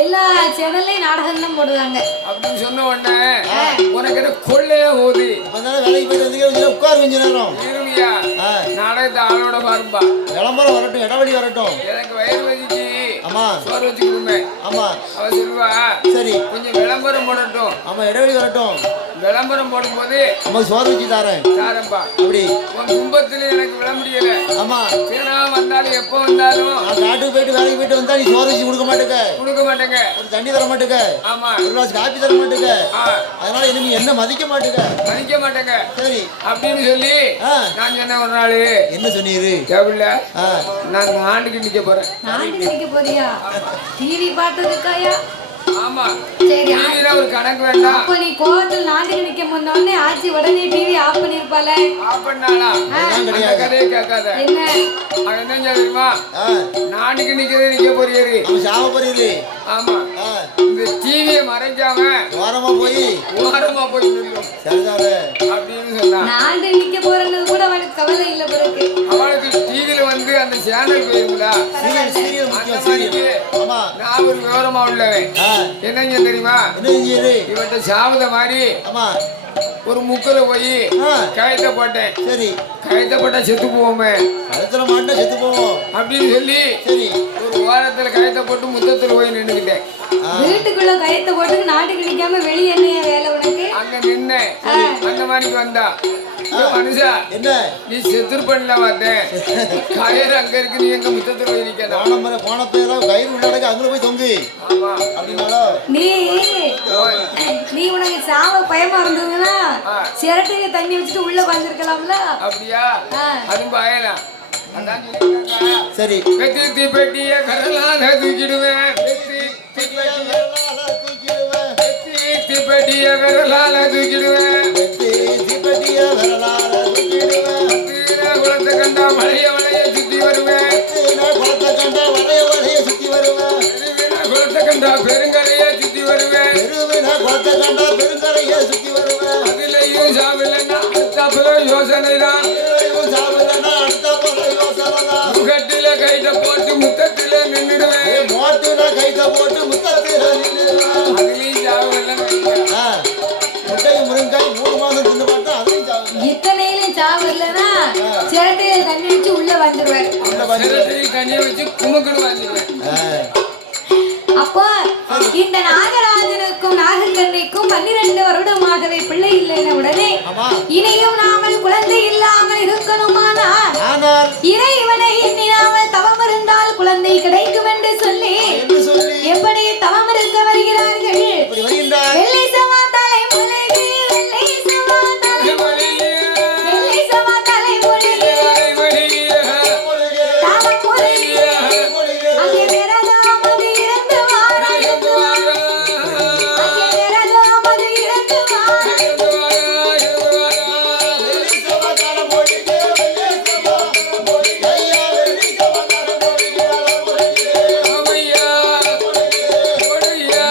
எல்லா சேனல்லையும் நாடகம் தான் போடுவாங்க. அப்படின்னு சொன்ன உடனே உனக்கு என்ன கொள்ளையா ஓதி வேலைக்கு போயிட்டு உட்கார் கொஞ்ச நேரம் இருமியா நாடகத்தை ஆளோட பாருப்பா. விளம்பரம் வரட்டும், இடவெளி வரட்டும். எனக்கு வயிறு வலிக்கு ஆமா சோறு வச்சு கொடுமே. ஆமா அவ சொல்லுவா சரி கொஞ்சம் விளம்பரம் போடட்டும். ஆமா இடவெளி வரட்டும். விளம்பரம் போடும்போது நம்ம சோறு வச்சு தாரேன்பா. அப்படி உன் கும்பத்துல எனக்கு விள முடியல. ஆமா சேனா வந்தாலும் எப்போ வந்தாலும் காட்டுக்கு போயிட்டு வேலைக்கு போயிட்டு வந்தா நீ சோறு வச்சு கொடுக்க மாட்டேங்க. ஒரு தண்ணி தர மாட்டேங்க. ஆமா ஒரு கிளாஸ் காபி தர மாட்டேங்க. அதனால நீ என்ன மதிக்க மாட்டேங்க. சரி அப்படின்னு சொல்லி நான் சொன்ன ஒரு நாள் என்ன சொன்னீரு கேபிள்ல நான் ஆண்டுக்கு நிக்க போறேன். நிக்க போறியா? டிவி பார்த்ததுக்காயா? ஆமா சரி டிவில ஒரு கணக்கு வேண்டாம். அப்ப நீ கோவத்துல நாட்டுக்கு நிக்க முன்னே ஆச்சி உடனே டிவி ஆஃப் பண்ணிருப்பால. ஆஃப் பண்ணானா? அந்த கதையை கேட்காத. என்ன அவன் என்ன தெரியுமா? நாட்டுக்கு நிக்க போறீரு சாவ போறீரு. ஆமா இந்த டிவியை மறைக்காம ஓரமா போய் நில்லும் அப்படின்னு சொன்னா நாடு நிக்க போறது கூட அவனுக்கு கவலை இல்ல பிறகு. அவனுக்கு டிவில வந்து அந்த சேனல் போயிருந்தா ஆமா நான் ஒரு விவரமா உள்ளவன். என்னங்க தெரியுமா? இவட்ட சாவத மாதிரி ஒரு முக்கல போய் கயத்தை போட்டேன். சரி கயத்தை போட்டா செத்து போவோமே. கயத்துல மாட்டா செத்து போவோம் அப்படின்னு சொல்லி சரி ஒரு வாரத்துல கயத்தை போட்டு முத்தத்துல போய் நின்னுக்கிட்டேன். வீட்டுக்குள்ள கயத்தை போட்டு நாட்டுக்கு நிக்காம வெளியே என்ன வேலை உனக்கு? அங்க நின்ன அந்த மாதிரிக்கு வந்தா மனுஷா என்ன நீ செத்துருப்பண்ல பார்த்தேன். கயிறு அங்க இருக்கு, நீ எங்க முத்தத்துல போய் நிக்க போன பேரா கயிறு உள்ளடக்க அங்க போய் தொங்கு. ஆமா அப்படின்னாலும் நீ உனக்கு சாவ பயமா இருந்ததுன்னா சிரட்டையில தண்ணி வச்சுட்டு உள்ள வந்திருக்கலாம்ல. அப்படியா? அதுவும் பயலாம். சரி வெத்தி பெட்டிய கரலால தூக்கிடுவேன். பெட்டிய விரலால தூக்கிடுவேன். குளத்தை கண்டா வளைய சுத்தி வருவேன். குளத்தை கண்டா பெருங்கரைய சுத்தி வருவேன். அதுலயும் சாப்பிடலன்னா அடுத்தாப்புல யோசனை தான். முகட்டில கைட்ட போட்டு முத்தத்தில நின்றுடுவேன். அதுலயும் சாப்பிடலன்னா முருங்காய் 3 மாதம் தின்னு பார்த்தா அதுலயும் சாப்பிடல. இத்தனையிலும் சாப்பிடலன்னா சிரட்டையில தண்ணி வச்சு உள்ள வந்துருவேன். சிரட்டையில தண்ணியை வச்சு குமுக்குன்னு வந்துருவேன். அப்போ இந்த நாகராஜனுக்கும் நாகக்கண்ணைக்கும் 12 வருடமாகவே பிள்ளை இல்லைன உடனே இனியும் நாமல் குழந்தை இல்லாமல் இருக்கணுமானால் இறைவனை எண்ணினாமல் தவம் இருந்தால் குழந்தை கிடைக்கும் என்று சொல்லி எப்படி தவம் இருக்க வருகிறார்கள். வெள்ளை சவா தலை முளைகி வெள்ளை சவா தலை முளைகி வெள்ளை சவா தலை முளைகி தாமம் முளைகி அங்கே விரதம் அது இறந்து வாராயந்து அங்கே விரதம் அது இறந்து வாராயந்து வெள்ளை சவா தலை முளைகி வெள்ளை சவா தலை முளைகி ஐயா வெள்ளை சவா தலை முளைகி ஐயா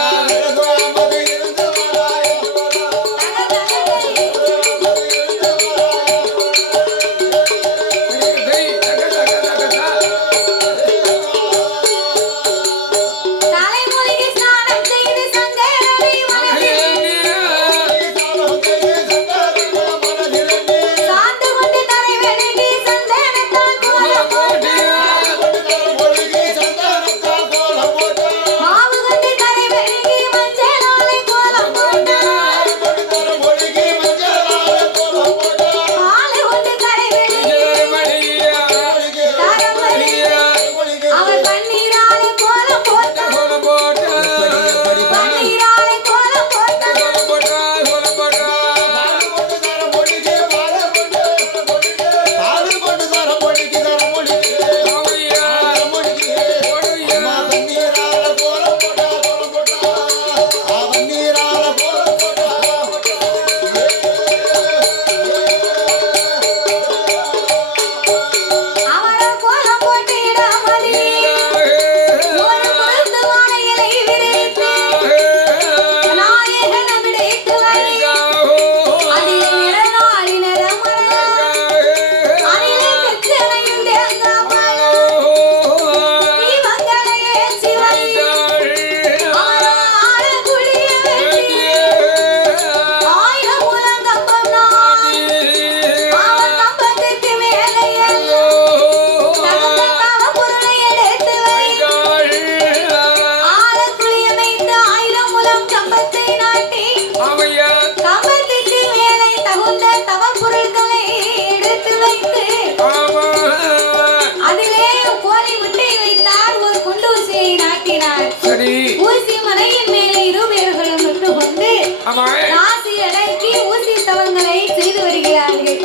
நாசி அடக்கி ஊசி தவங்களை செய்து வருகிறார்கள்.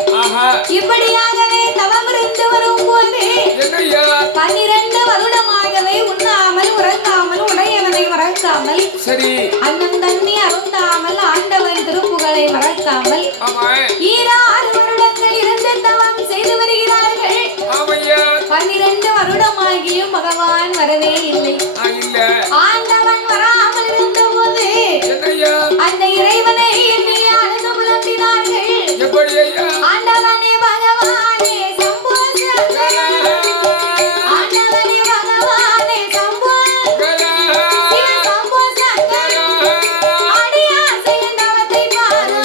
இப்படியாகவே தவம் இருந்து வரும் போது 12 வருடமாகவே உண்ணாமல் உறங்காமல் உடையவனை மறக்காமல் அன்னம் தண்ணி அருந்தாமல் ஆண்டவன் திருப்புகளை மறக்காமல் 6 வருடங்கள் இருந்து தவம் செய்து வருகிறார்கள். 12 வருடமாகியும் பகவான் வரவே இல்லை. ஆண்டவன் வராமல் இருந்த போது அந்த இறைவனை எண்ணிய அழுது புலம்பினார்கள். ஆண்டவனே பகவானே சம்போ சங்கரா, ஆண்டவனே பகவானே சம்போ சிவ சம்போ சங்கரா, அடியார் செய்யும் தவத்தை பாரு,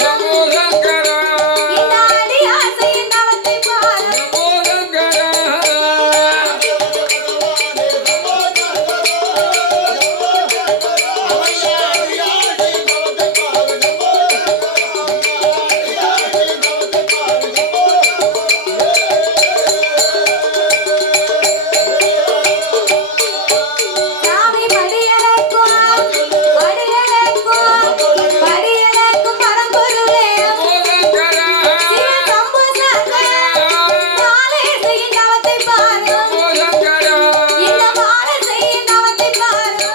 இந்த அடியார் செய்யும் தவத்தை பாரு. சாமி படியலக்கும் படியலக்கும் படியலக்கும் பரம்பொருளே சிவ சம்போ சங்கரா, மாலை செய்யும் தவத்தை பாரு, இந்த மாலை செய்யும் தவத்தை பாரு.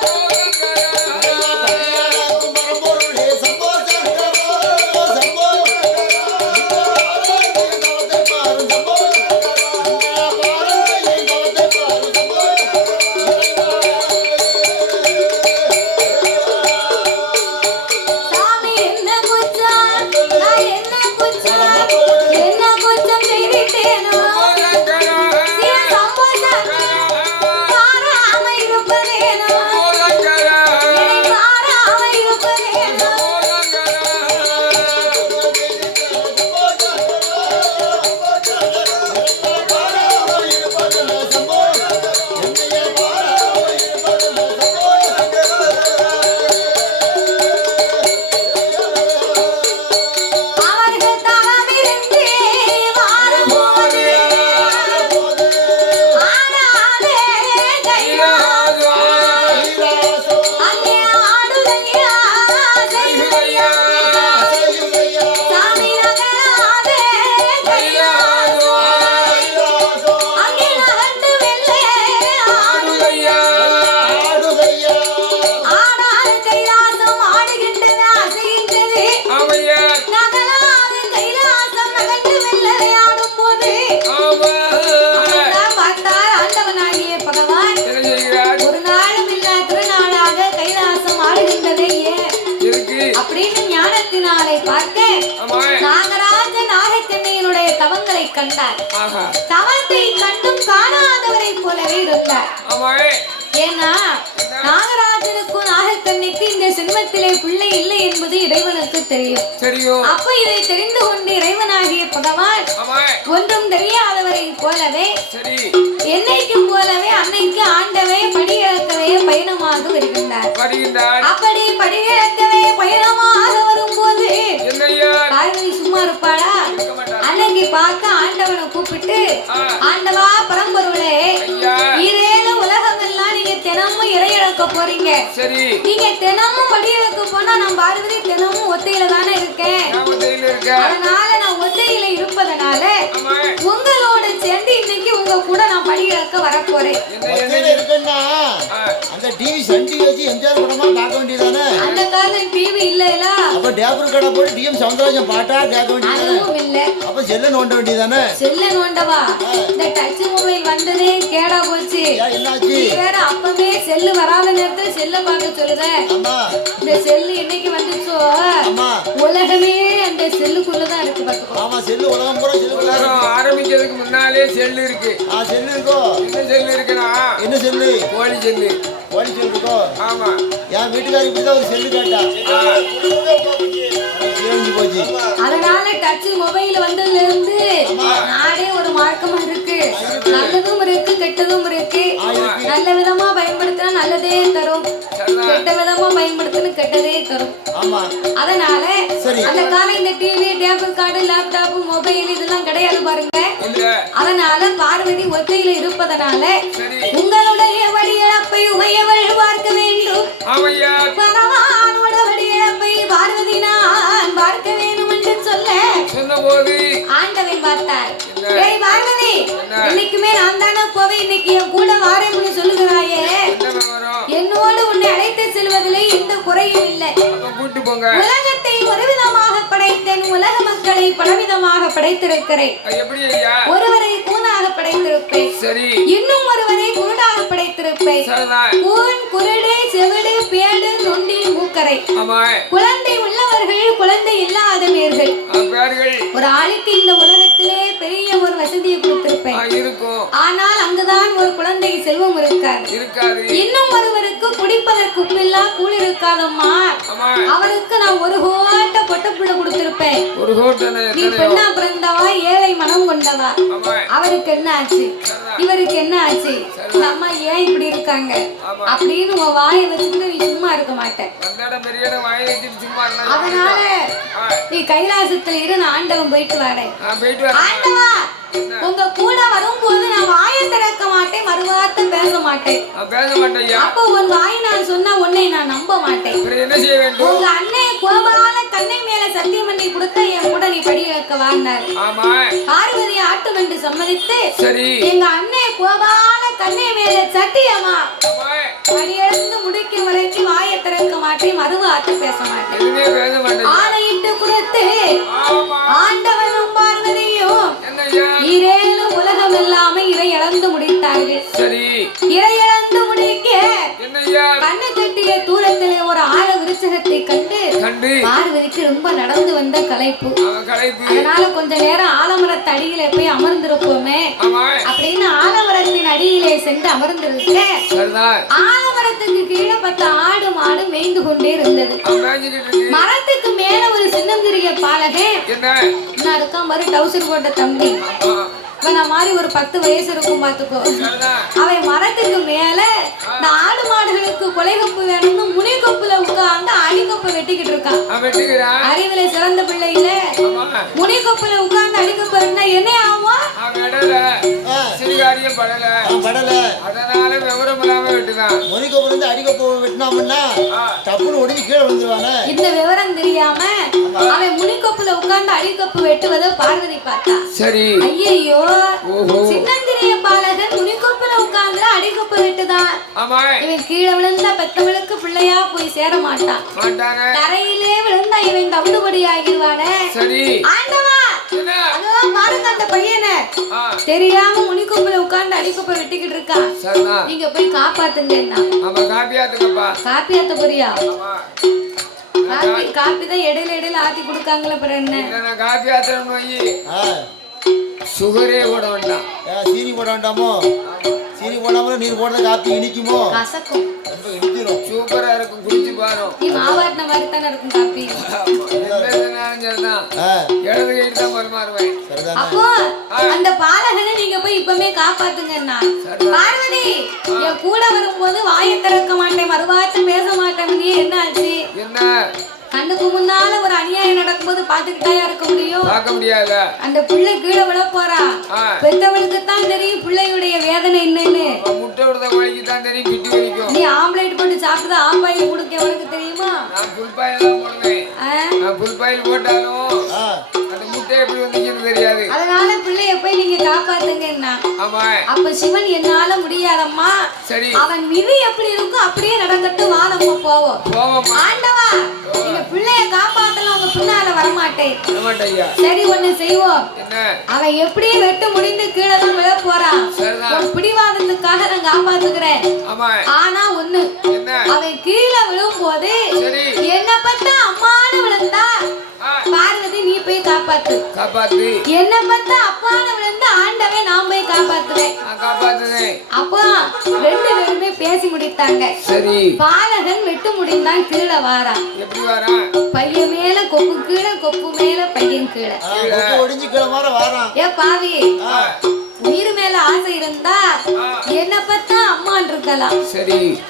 சாமி என்ன குற்றம் நான் என்ன குற்றம் என்ன குற்றம் செய்திட்டேனோ சிவ சம்போ சங்கரா, மாறாம இருப்பதேனோ என்னை மாறாம இருப்பதேனோ. அவர்கள் தவமிருந்து வாரும்போது ஆடாதே கைலாசம், அங்கே ஆடுதையா செய்யுதையா, சாமி நகராதே கைலாசம், அங்கே நகர்ந்து வெள்ளை ஆடுதையா, ஆடாது கைலாசம் ஆடுகின்றது அசைகின்றது, நகராது கைலாசம் நகர்ந்து வெள்ளை ஆடும் போது அப்பதான் பார்த்தார் ஆண்டவனாகிய பகவான். ஒரு நாளும் இல்ல திருநாளாக கைலாசம் ஆடுகின்றதே ஏன் அப்படின்னு ஞானத்தினாலே பார்க்க நாகராஜ நாகக்கண்ணியனுடைய தவங்களை கண்டார். தவத்தை கண்டும் காணாதவரை போலவே இருந்தார். ஏன்னா நாகராஜனுக்கும் நாகக்கண்ணிக்கு இந்த சின்மத்திலே பிள்ளை இல்லை என்பது இறைவனுக்கு தெரியும். அப்ப இதை தெரிந்து கொண்டு இறைவனாகிய பகவான் ஒன்றும் தெரியாதவரை போலவே என்னைக்கும் போலவே அன்னைக்கு ஆண்டவே படியிழக்கவே பயணமாக வருகின்றார். அப்படி படியிழக்கவே பயணமாக வரும்போது பார்வதி சும்மா இருப்பாளா? அன்னைக்கு பார்க்க ஆண்டவனை கூப்பிட்டு, ஆண்டவா பரம்பொருளே, ஈரேழு உலகம் எல்லாம் நீங்க தினமும் இறையிழக்க போறீங்க. நீங்க தினமும் படியிழக்க போனா நான் பார்வதி தினமும் ஒத்தையில தானே இருக்கேன். அதனால நான் ஒத்தையில இருப்பதனால உங்களோட சேர்ந்து இன்னைக்கு உங்க கூட நான் படியிழக்க வரப்போறேன். அந்த டிவி சன் டிவி வச்சு எம்ஜிஆர் படமா பார்க்க வேண்டியதானே? அந்த காலத்துல டிவி இல்லல. அப்ப டேப்பர் கடை போட்டு டிஎம் சௌந்தரராஜன் பாட்டா கேட்க வேண்டியதானே? அதுவும் இல்ல. அப்ப செல்ல நோண்ட வேண்டியதானே? செல்ல நோண்டவா? இந்த டச் மொபைல் வந்ததே கேடா போச்சு. என்னாச்சு? வேற அப்பவே செல்லு வராத நேரத்துல செல்ல பார்க்க சொல்லுத. ஆமா. இந்த செல்லு என்னைக்கு வந்துச்சோ உலகமே அந்த செல்லுக்குள்ள தான் இருக்கு பாத்துக்கோ. ஆமா, செல்லு உலகம் பூரா செல்லு. உலகம் ஆரம்பிக்கிறதுக்கு முன்னாலே செல்லு இருக்கு. செல்லு இருக்கோ? என்ன செல்லு இருக்குன்னா? என்ன செல்லு? கோழி செல்லு. கோழி செல்லு இருக்கோ? ஆமா. என் வீட்டுக்காரி இப்படிதான் ஒரு செல்லு கேட்டா. போச்சு. அதனால டச் மொபைல் வந்ததுல இருந்து நாடே ஒரு மார்க்கமா இருக்கு. நல்லதும் இருக்கு கெட்டதும் இருக்கு. நல்ல விதமா பயன்படுத்தினா நல்லதே தரும், கெட்ட விதமா பயன்படுத்தினா கெட்டதே தரும். அதனால அந்த காலம் இந்த TV, table card, laptop, mobile இதெல்லாம் கிடையாது பாருங்க. அதனால பார்வதி ஒத்தையில இருப்பதனால உங்களுடைய வழி இழப்பை உமையவள் பார்க்க வேண்டும். பகவானோட வழி இழப்பை பார்வதி நான் பார்த்தார். ஏய் பார்வதி, இன்னைக்குமே நான் தானே போவே, இன்னைக்கு என் கூட வாரேன்னு சொல்லுகிறாயே, என்னோடு உன்னை அழைத்து செல்வதிலே எந்த குறையும் இல்லை. உலகத்தை ஒரு விதமாக படைத்தேன், உலக மக்களை பலவிதமாக படைத்திருக்கிறேன். ஒருவரை கூனாக படைத்திருப்பேன், இன்னும் ஒருவரை குருடாக படைத்திருப்பேன். கூன், குருடு, செவிடு, பேடு, நொண்டி, மூக்கரை. குழந்தை உள்ளவர்கள், குழந்தை இல்லாதவர்கள். ஒரு ஆளுக்கு இந்த உலகத்திலே பெரிய ஒரு வசதியை கொடுத்திருப்பேன். ஆனால் அங்குதான் ஒரு குழந்தை செல்வம் இருக்காது. இன்னும் ஒருவருக்கு குடிப்பதற்கு உப்பில்லா கூழ் இருக்காதம்மா, அவருக்கு நான் ஒரு கோட்டை பொட்டப்புள்ள கொடுத்திருப்பேன். நீ பெண்ணா பிறந்தவா, ஏழை மனம் கொண்டவா, அவருக்கு என்ன ஆச்சு, இவருக்கு என்ன ஆச்சு, அம்மா ஏன் இப்படி இருக்காங்க அப்படின்னு உன் வாயை வச்சுட்டு நீ சும்மா இருக்க மாட்டேன். அதனால நீ கைலாசத்துல இரு, நான் ஆண்டவன் போயிட்டு வரேன். ஆண்டவா, உங்க கூட வரும்போது நான் வாயை திறக்க மாட்டேன், மறுவார்த்தை பேச மாட்டேன். அப்ப உன் வாய் நான் சொன்ன உன்னை நான் நம்ப மாட்டேன். உங்க அண்ணே கோபால கண்ணை மேல சத்தியம் பண்ணி கொடுத்த என் கூட நீ படி வைக்க வாழ்ந்தாரு. பார்வதி ஆட்டு வந்து சம்மதித்து எங்க அண்ணே கோபால கண்ணை மேல சத்தியமா படியெழுந்து முடிக்கும் வரைக்கும் வாயை திறக்க மாட்டேன், மறுவார்த்தை பேச மாட்டேன். ஆணையிட்டு கொடுத்து ஆண்டவனும் பார்வதியும் இரேலும் உலகம் இல்லாம இறை இழந்து முடித்தார்கள். இறை இழந்து முடிக்க கண்ணு கட்டிய தூரத்தில் ஒரு ஆழ விருச்சகத்தை கண்டு பார்வதிக்கு ரொம்ப நடந்து வந்த களைப்பு. அதனால கொஞ்ச நேரம் ஆலமரத்து அடியில போய் அமர்ந்திருப்போமே அப்படின்னு ஆலமரத்தின் அடியிலே சென்று அமர்ந்திருக்க, ஆலமரத்துக்கு கீழே 10 ஆடு மாடு மேய்ந்து கொண்டே இருந்தது. மரத்துக்கு மேல ஒரு சின்னஞ்சிறிய பாலகன் இருக்கான் பாரு, டவுசர் போட்ட தம்பி, இவன மாதிரி ஒரு 10 வயசு இருக்கும் பாத்துக்கோ. அவன் மரத்துக்கு மேல இந்த ஆடு மாடுகளுக்கு கொலைகப்பு வேணும்னு முனிகப்புல உட்கார்ந்து அடிக்கப்பு வெட்டிக்கிட்டு இருக்கான். அறிவில சிறந்த பிள்ளை இல்ல, முனிகப்புல உட்கார்ந்து அடிக்கப்பு இருந்தா என்ன ஆகும்? அதனால விவரம் இல்லாம வெட்டுதான். முனிகப்பு இருந்து அடிக்கப்பு வெட்டினாமன்னா டப்புன்னு ஒடிஞ்சு கீழே விழுந்துருவானே. இந்த விவரம் தெரியாம அவன் முனிகப்புல உட்கார்ந்து அடிக்கப்பு வெட்டுவதை பார்வதி பார்த்தா. சரி, ஐயோ சின்னஞ்சிறிய பாலகன் முனிகப்புல உட்கார்ந்து அடிக்கப்பு வெட்டுதான். இவன் கீழே விழுந்தா பெத்தவளுக்கு பிள்ளையா போய் சேர மாட்டான். தரையிலே விழுந்தா இவன் தவிடுபடி ஆகிடுவானே. ஆண்டவா, அதெல்லாம் பாருங்க அந்த பையனை தெரியாம முனிகப்புல உட்கார்ந்து அடிக்கப்பு வெட்டிக்கிட்டு இருக்கான். நீங்க போய் காப்பாத்துங்க. காப்பியாத்த போறியா? காப்பி தான் இடையில ஆத்தி கொடுக்காங்களே, அப்புறம் என்ன காப்பி ஆத்தணும்? சுகரே போட வேண்டாம், சீனி போட வேண்டாமோ? சீனி போடாம நீர் போடுற காப்பி இனிக்குமோ? கசக்கும், சூப்பரா இருக்கும், குடிச்சு பாரு. நீ மாவாட்டின மாதிரி தானே இருக்கும் காப்பி. இடது கைட்டு தான் பரிமாறுவேன். அப்போ அந்த பாலகனை நீங்க போய் இப்பமே காப்பாத்துங்கன்னா. பார்வதி, என் கூட வரும்போது வாயை திறக்க மாட்டேன், மறுவார்த்தை பேச மாட்டேன், என்ன ஆச்சு? என்ன கண்ணுக்கு முன்னால ஒரு அநியாயம் நடக்கும்போது பாத்துக்கிட்டாயா இருக்க முடியும்? பார்க்க முடியாது. அந்த பிள்ளை கீழே விழ போறா, பெத்தவளுக்கு தான் தெரியும் பிள்ளையுடைய வேதனை என்னன்னு. முட்டை விடுத கோழிக்கு தான் தெரியும் பிட்டு வலிக்கும். நீ ஆம்லேட் போட்டு சாப்பிடுற ஆம்பாயில் கொடுக்க எவனுக்கு தெரியுமா? நான் ஃபுல் பாயில் தான் போடுவேன். நான் ஃபுல் பாயில் போட்டாலும் அந்த முட்டை எப்படி வந்துச்சுன்னு தெரியாது. அதனால பிள்ளைய போய் நீங்க காப்பாத்துங்கன்னா. அப்ப சிவன் என்னால முடியாதம்மா, அவன் விதி எப்படி இருக்கும் அப்படியே நடக்கட்டும், வா நம்ம போவோம். ஆண்டவா, நீங்க பிள்ளைய காப்பாத்தலாம், உங்க பின்னால வரமாட்டேன். சரி, ஒண்ணு செய்வோம். அவன் எப்படியே வெட்டு முடிந்து கீழே தான் விழ போறான். பிடிவாதத்துக்காக நான் காப்பாத்துக்கிறேன். ஆனா ஒண்ணு, அவன் கீழே விழும் போது என்ன பார்த்தா அம்மானு விழுந்தா பார்வதி நீ போய் காப்பாத்து. என்ன பார்த்தா அப்பானு விழுந்தா ஆண்டவே நான் போய் காப்பாத்துவேன். அப்போ 2 பேருமே பேசி முடித்தாங்க. பாலகன் வெட்டு முடிந்தான், கீழே வாரான். பையன் மேல கொப்பு கீழே, கொப்பு மேல பையன் கீழே. ஏ பாவி, உயிர் மேல ஆசை இருந்தா என்ன பார்த்தா அம்மான் இருக்கலாம்,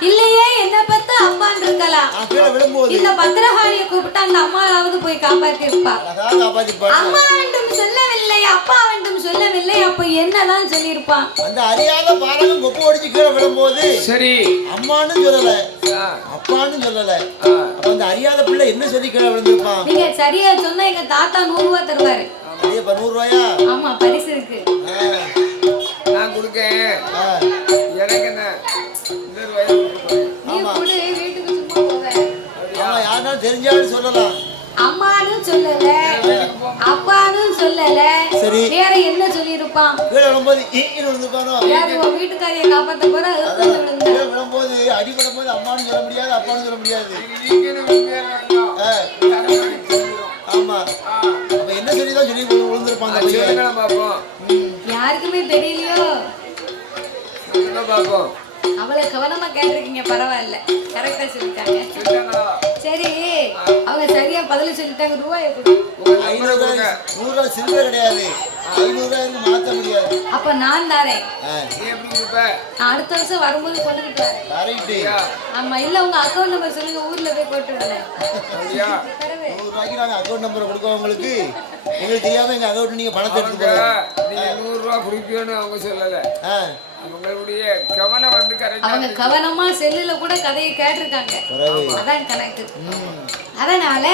இல்லையே என்ன பார்த்தா அப்பான் இருக்கலாம். இந்த பத்திரகாளியை கூப்பிட்டு அந்த அம்மாவாவது போய் காப்பாத்தி இருப்பா. அம்மா வேண்டும் சொல்லவில்லை, அப்பா வேண்டும் சொல்லவில்லை, அப்ப என்னதான் சொல்லியிருப்பான்? அந்த அறியாத பாலகன் கொப்பு ஒடிச்சு கீழே விழும்போது அம்மான்னு சொல்லல, அப்பான்னு சொல்லல. அப்ப அந்த அறியாத பிள்ளை என்ன சொல்லி கீழே விழுந்திருப்பான்? நீங்க சரியா சொன்னா எங்க தாத்தா 100 ரூபாய் தருவாரு. இப்ப 100 ரூபாயா? ஆமா பரிசு இருக்கு. நான் கொடுக்கேன். எனக்கு என்ன 100 ரூபாய் கொடுப்பேன். நீ கொடு வீட்டுக்கு சும்மா போவேன். ஆமா யாருனாலும் தெரிஞ்சாலும் சொல்லலாம். அம்மானும் சொல்லல அப்பானும் சொல்லல. சரி வேற என்ன சொல்லிருப்பான்? கீழே விழும்போது விழுந்துப்பானோ? உன் வீட்டுக்காரியை காப்பாத்த போற கீழே விழும்போது அடிபடும் போது அம்மானு சொல்ல முடியாது அப்பான்னு சொல்ல முடியாது. ஆமா அப்ப என்ன சொல்லிதான் சொல்லி விழுந்திருப்பாங்க. யாருக்குமே தெரியலையோ? அவளை கவனமா கேட்டிருக்கீங்க, பரவாயில்ல, கரெக்டா சொல்லிட்டாங்க. சரி அவங்க சரியா பதில் சொல்லிட்டாங்க. ரூபாய் 500 100 சில்லறை கிடையாது, 500 ரூபாய்க்கு மாத்த முடியாது. அப்ப நான் தாரேன். நான் அடுத்த வருஷம் வரும்போது கொண்டுகிட்டு வரேன். ஆமா இல்ல உங்க அக்கௌண்ட் நம்பர் சொல்லுங்க, ஊர்ல போய் போட்டு விடுறேன். 100 ரூபாய்க்கு நாங்க அக்கௌண்ட் நம்பரை கொடுக்கோம் உங்களுக்கு. எங்களுக்கு தெரியாம எங்க அக்கௌண்ட் நீங்க பணத்தை எடுத்து நீங்க 100 ரூபாய் குடிப்பீன்னு அவங்க சொல்லல. அவங்களுடைய கவனம் வந்து கரெக்டா, அவங்க கவனமா செல்லுல கூட கதையை கேட்டிருக்காங்க. அதான் கணக்கு. அதனால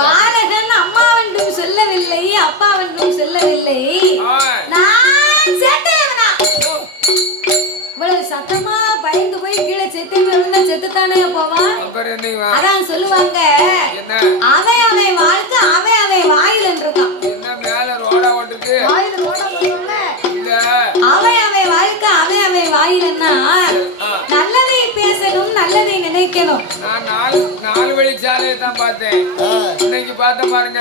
பாலகன் அம்மாவென்றும் சொல்லவில்லை அப்பாவென்றும் சொல்லவில்லை, நான் சேட்டையவனா. இவ்வளவு சத்தமா பயந்து போய் கீழே செத்து விழுந்தா செத்துத்தானே போவான். அதான் சொல்லுவாங்க, அவன் அவன் வாழ்க்கை அவன் அவன் வாயில இருக்கான். வாயில ரோடா போடுவாங்க. அவன் அவன் வாழ்க்கை அவன் அவன் வாயிலன்னா நல்லதை பேசணும், நல்லதை நினைக்கணும். நான் 4 வழிச்சாலையை தான் பார்த்தேன். இன்னைக்கு பார்த்த பாருங்க,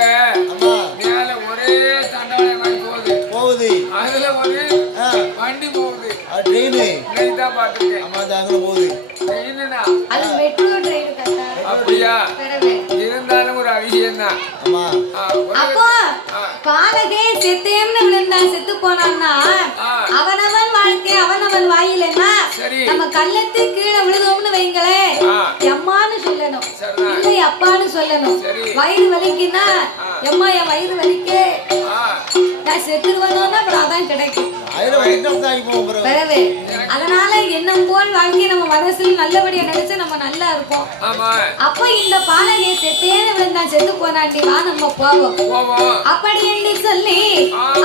மேல ஒரே தண்டவாளம் மாதிரி போகுது, அதுல ஒரு வண்டி போகுது, ட்ரெயின். இன்னைக்கு தான் பார்த்துருக்கேன். போகுது ட்ரெயினா, அது மெட்ரோ ட்ரெயின். அப்படியா? இருந்தாலும் ஒரு அதிசயம் தான். அப்போ பாலகே செத்தேன்னு விழுந்தா செத்து போனான்னா அவனவன் வாழ்க்கை அவனவன் வாயிலன்னா நம்ம கள்ளத்து கீழே விழுதோம்னு வைங்களே, எம்மான்னு சொல்லணும், இல்லை அப்பான்னு சொல்லணும். வயிறு வலிக்குன்னா எம்மா என் வயிறு வலிக்கு நான் செத்துருவனோன்னா அப்புறம் அதான் கிடைக்கும். அதனால எண்ணம் போல் வாழ்க்கை நம்ம மனசுல நல்லபடியா நினைச்சு நம்ம நல்லா இருப்போம். அப்ப இந்த பாலகை செத்தேன்னு விழுந்தான் செத்து போனாண்டி, வா நம்ம போவோம் அப்படி என்று சொல்லி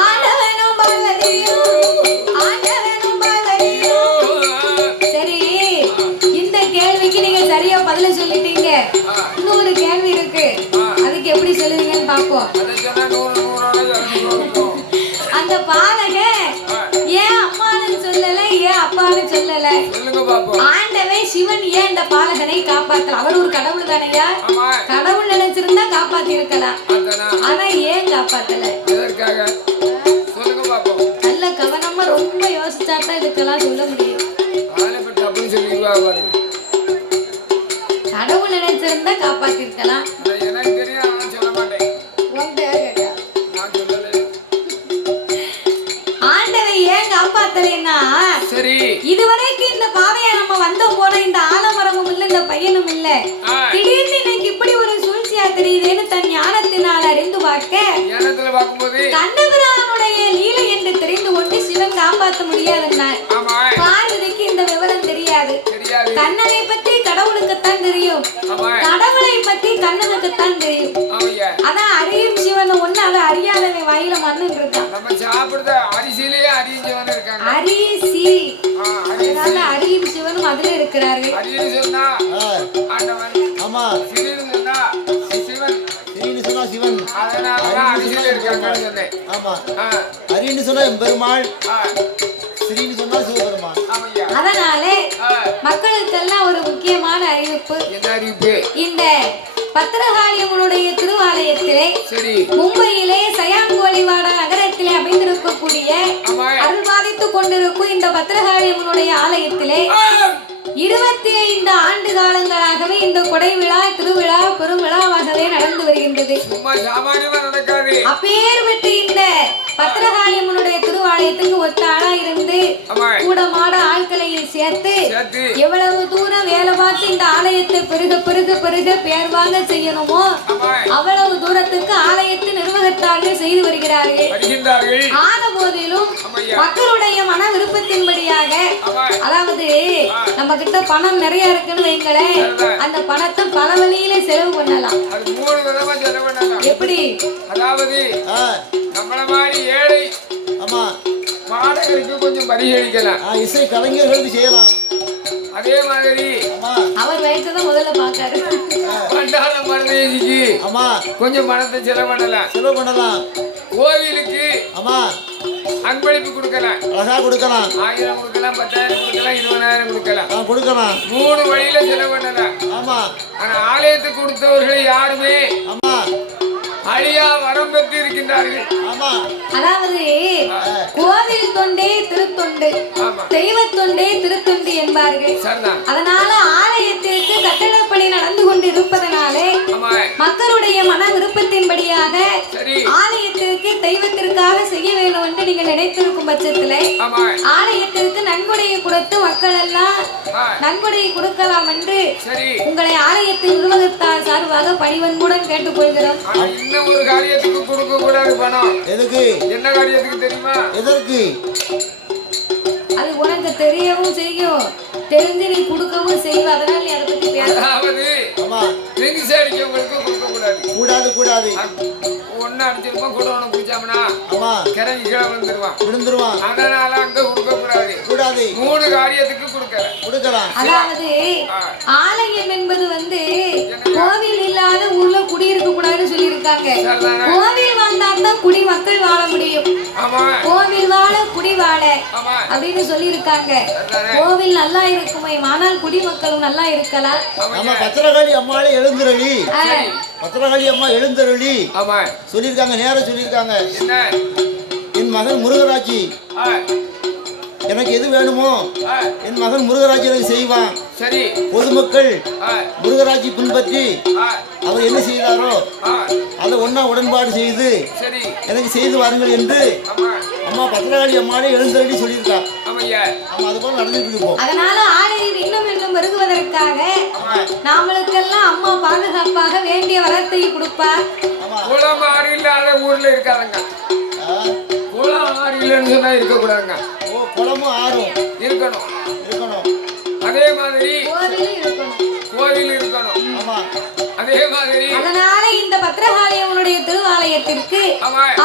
ஆண்டவனும் பார்வதியும் ஆண்டவனும் பார்வதியும். சரி இந்த கேள்விக்கு நீங்க சரியா பதில சொல்லிட்டீங்க. இன்னொரு கேள்வி இருக்கு, அதுக்கு எப்படி சொல்லுவீங்கன்னு பாப்போம். அந்த பாலகை ஏன் அம்மான்னு சொல்லல, ஏன் அப்பான்னு சொல்லல? ஆண்டவன் சிவன் ஏன் இந்த பாலகனை காப்பாத்தல? அவர் ஒரு கடவுள் தானையா, கடவுள் நினைச்சிருந்தா காப்பாத்தி இருக்கலாம். ஆனா ஏன் காப்பாத்தல? நல்ல கவனமா ரொம்ப யோசிச்சாதான் இதுக்கெல்லாம் சொல்ல முடியும். கடவுள் நினைச்சிருந்தா காப்பாத்தி இருக்கலாம். இதுவரைக்கும் இந்த பாதையை நம்ம வந்த போன இந்த ஆலமரமும் இல்ல, இந்த பையனும் இல்ல, திடீர்னு இன்னைக்கு இப்படி ஒரு சூழ்ச்சியா தெரியுதுன்னு தன் ஞானத்தினால் அறிந்து பார்க்க கண்ணபிரானுடைய லீலை என்று தெரிந்து கொண்டு சிவன் காப்பாற்ற முடியாதுன்னார். பார்வதிக்கு இந்த விவரம் தெரியாது. கண்ணனை பத்தி கடவுளுக்குத்தான் தெரியும், கடவுளை பத்தி கண்ணனுக்குத்தான் தெரியும். அதான் அறியும் சிவன் ஒண்ணு, அதை அறியாதவன் வாயில மண்ணு இருக்கான். அரிசி அதனால அறியும் சிவனும் அதுல இருக்கிறார்கள். அதனால மக்களுக்கெல்லாம் ஒரு முக்கியமான அறிவிப்பு. இந்த பத்திரகாளியம்மனுடைய திருவாலயத்திலே மும்பையிலே சயாங்கோலிவாடா நகரத்திலே அமைந்திருக்கக்கூடிய அருள்பாதித்துக் கொண்டிருக்கும் இந்த பத்திரகாளியம்மனுடைய ஆலயத்திலே 25 ஆண்டு காலங்களாகவே இந்த கொடை விழா திருவிழா பெருவிழாவாகவே நடந்து வருகின்றது. அப்பேற்பட்டு இந்த பத்திரகாளியம்மனுடைய திருவாலயத்துக்கு ஒத்த ஆளா இருந்து கூட மாட ஆட்களையும் சேர்த்து எவ்வளவு தூரம் வேலை பார்த்து இந்த ஆலயத்தை பெருக பெருக பெருக பேர் வாங்க செய்யணுமோ அவ்வளவு தூரத்துக்கு ஆலயத்து நிர்வாகத்தார்கள் செய்து வருகிறார்கள். ஆன போதிலும் மக்களுடைய மன விருப்பத்தின்படியாக, அதாவது நம்ம கிட்ட பணம் நிறைய இருக்குன்னு வைங்களேன், அந்த பணத்தை பல வழியில செலவு பண்ணலாம். எப்படி? அதாவது நம்மள மாதிரி ஏழை மாணவருக்கு கொஞ்சம் பரிசீலிக்கலாம், இசை கலைஞர்களுக்கு செய்யலாம். அதே மாதிரி அவர் வயிற்றுதான் முதல்ல பாக்காரு. கொஞ்சம் பணத்தை செலவு பண்ணலாம். கோவிலுக்கு அன்பளிப்பு கொடுக்கலாம், அழகா கொடுக்கலாம். 1000 கொடுக்கலாம், 10,000 கொடுக்கலாம், 20,000 கொடுக்கலாம். 3 வழியில செலவு பண்ணலாம். ஆனா ஆலயத்துக்கு கொடுத்தவர்கள் யாருமே அழியா வரம் பெற்று இருக்கின்றார்கள். அதாவது கோவில் தொண்டே திருத்தொண்டு, தெய்வ தொண்டே திருத்தொண்டு என்பார்கள். அதனால ஆலயத்திற்கு கட்டளப்படி நடந்து கொண்டு இருப்பதனாலே மக்களுடைய மன விருப்பத்தின்படியாக ஆலயத்திற்கு தெய்வத்திற்காக செய்ய வேண்டும் என்று நீங்க நினைத்திருக்கும் பட்சத்திலே ஆலயத்திற்கு நன்கொடையை கொடுத்து மக்கள் எல்லாம் நன்கொடையை கொடுக்கலாம் என்று உங்களை ஆலயத்தின் நிர்வாகத்தார் சார்பாக பணிவன்புடன் கேட்டுக்கொள்கிறோம். ஒரு காரியத்துக்கு கொடுக்க கூடாது பணம். எதுக்கு? என்ன காரியத்துக்கு தெரியுமா? எதற்கு? அது உனக்கு தெரியவும் செய்யும், தெரிஞ்சு நீ கொடுக்கவும் செய்வ. அதனால நீ அதை பத்தி பேச. அதாவது ட்ரிங்க்ஸ் அடிக்கிறவங்களுக்கு கொடுக்க கூடாது. ஒன்னு அடிச்சிருப்போம், கூட ஒண்ணு குடிச்சாமனா கிறங்கி கீழே விழுந்துருவான். அதனால அங்க கொடுக்க கூடாது. 3 காரியத்துக்கு கொடுக்கலாம். அதாவது ஆலயம் என்பது வந்து கோவில் இல்லாத ஊர்ல குடியிருக்க கூடாதுன்னு சொல்லி இருக்காங்க. கோவில் வாழ்ந்தாதான் குடி மக்கள் வாழ முடியும். கோவில் வாழ குடி வாழ அப்படின்னு சொல்லி இருக்காங்க. கோவில் நல்லா இருக்குமே, ஆனால் குடிமக்களும் நல்லா இருக்கலாம். பத்திரகாளி அம்மாளே எழுந்துருளி, பத்திரகாளி அம்மா எழுந்தருளி சொல்லியிருக்காங்க. நேரம் சொல்லியிருக்காங்க, என் மகன் முருகராட்சி எனக்கு எது வேணுமோ என் மகன் முருகராட்சி எனக்கு செய்வான். சரி, பொதுமக்கள் முருகராட்சி பின்பற்றி அவர் என்ன செய்கிறாரோ அதை ஒன்னா உடன்பாடு செய்து எனக்கு செய்து வாருங்கள் என்று அம்மா பத்திரகாளி அம்மாளே எழுந்தருளி சொல்லியிருக்கா. அது போல நடந்துட்டு இருக்கோம். அதனால ஆலயம் இன்னும் இன்னும் பெருகுவதற்காக நாமளுக்கெல்லாம் அம்மா பாதுகாப்பாக வேண்டிய வரத்தை கொடுப்பார். குளம் ஆறு இல்லாத ஊர்ல இருக்காதுங்க. குளம் ஆறு இல்லைன்னு சொன்னா இருக்கக்கூடாதுங்க. குளமும் ஆறும் இருக்கணும். அதே மாதிரி கோவில் இருக்கணும். அதே மாதிரி அதனால இந்த பத்திரகாளியம்மனுடைய திருவாலயத்திற்கு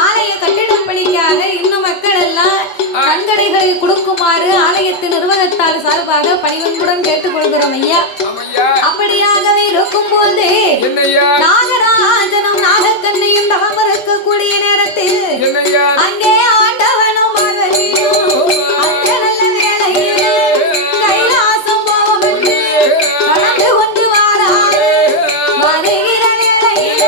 ஆலய கட்டிடம் பணிக்காக இன்னும் மக்கள் எல்லாம் நன்கொடைகளை கொடுக்குமாறு ஆலயத்தின் நிர்வாகத்தார் சார்பாக பணிவன்புடன் கேட்டுக்கொள்கிறோம் ஐயா. அப்படியாகவே இருக்கும் போது நாகராஜனும் நாகக்கண்ணையும் தவம் இருக்கக்கூடிய நேரத்தில் அங்கே ஆண்டவனும் அந்த நல்ல வேளையில் கைலாசம் போவோம் என்று நடந்து கொண்டு வாராரு. வருகிற வேளையில்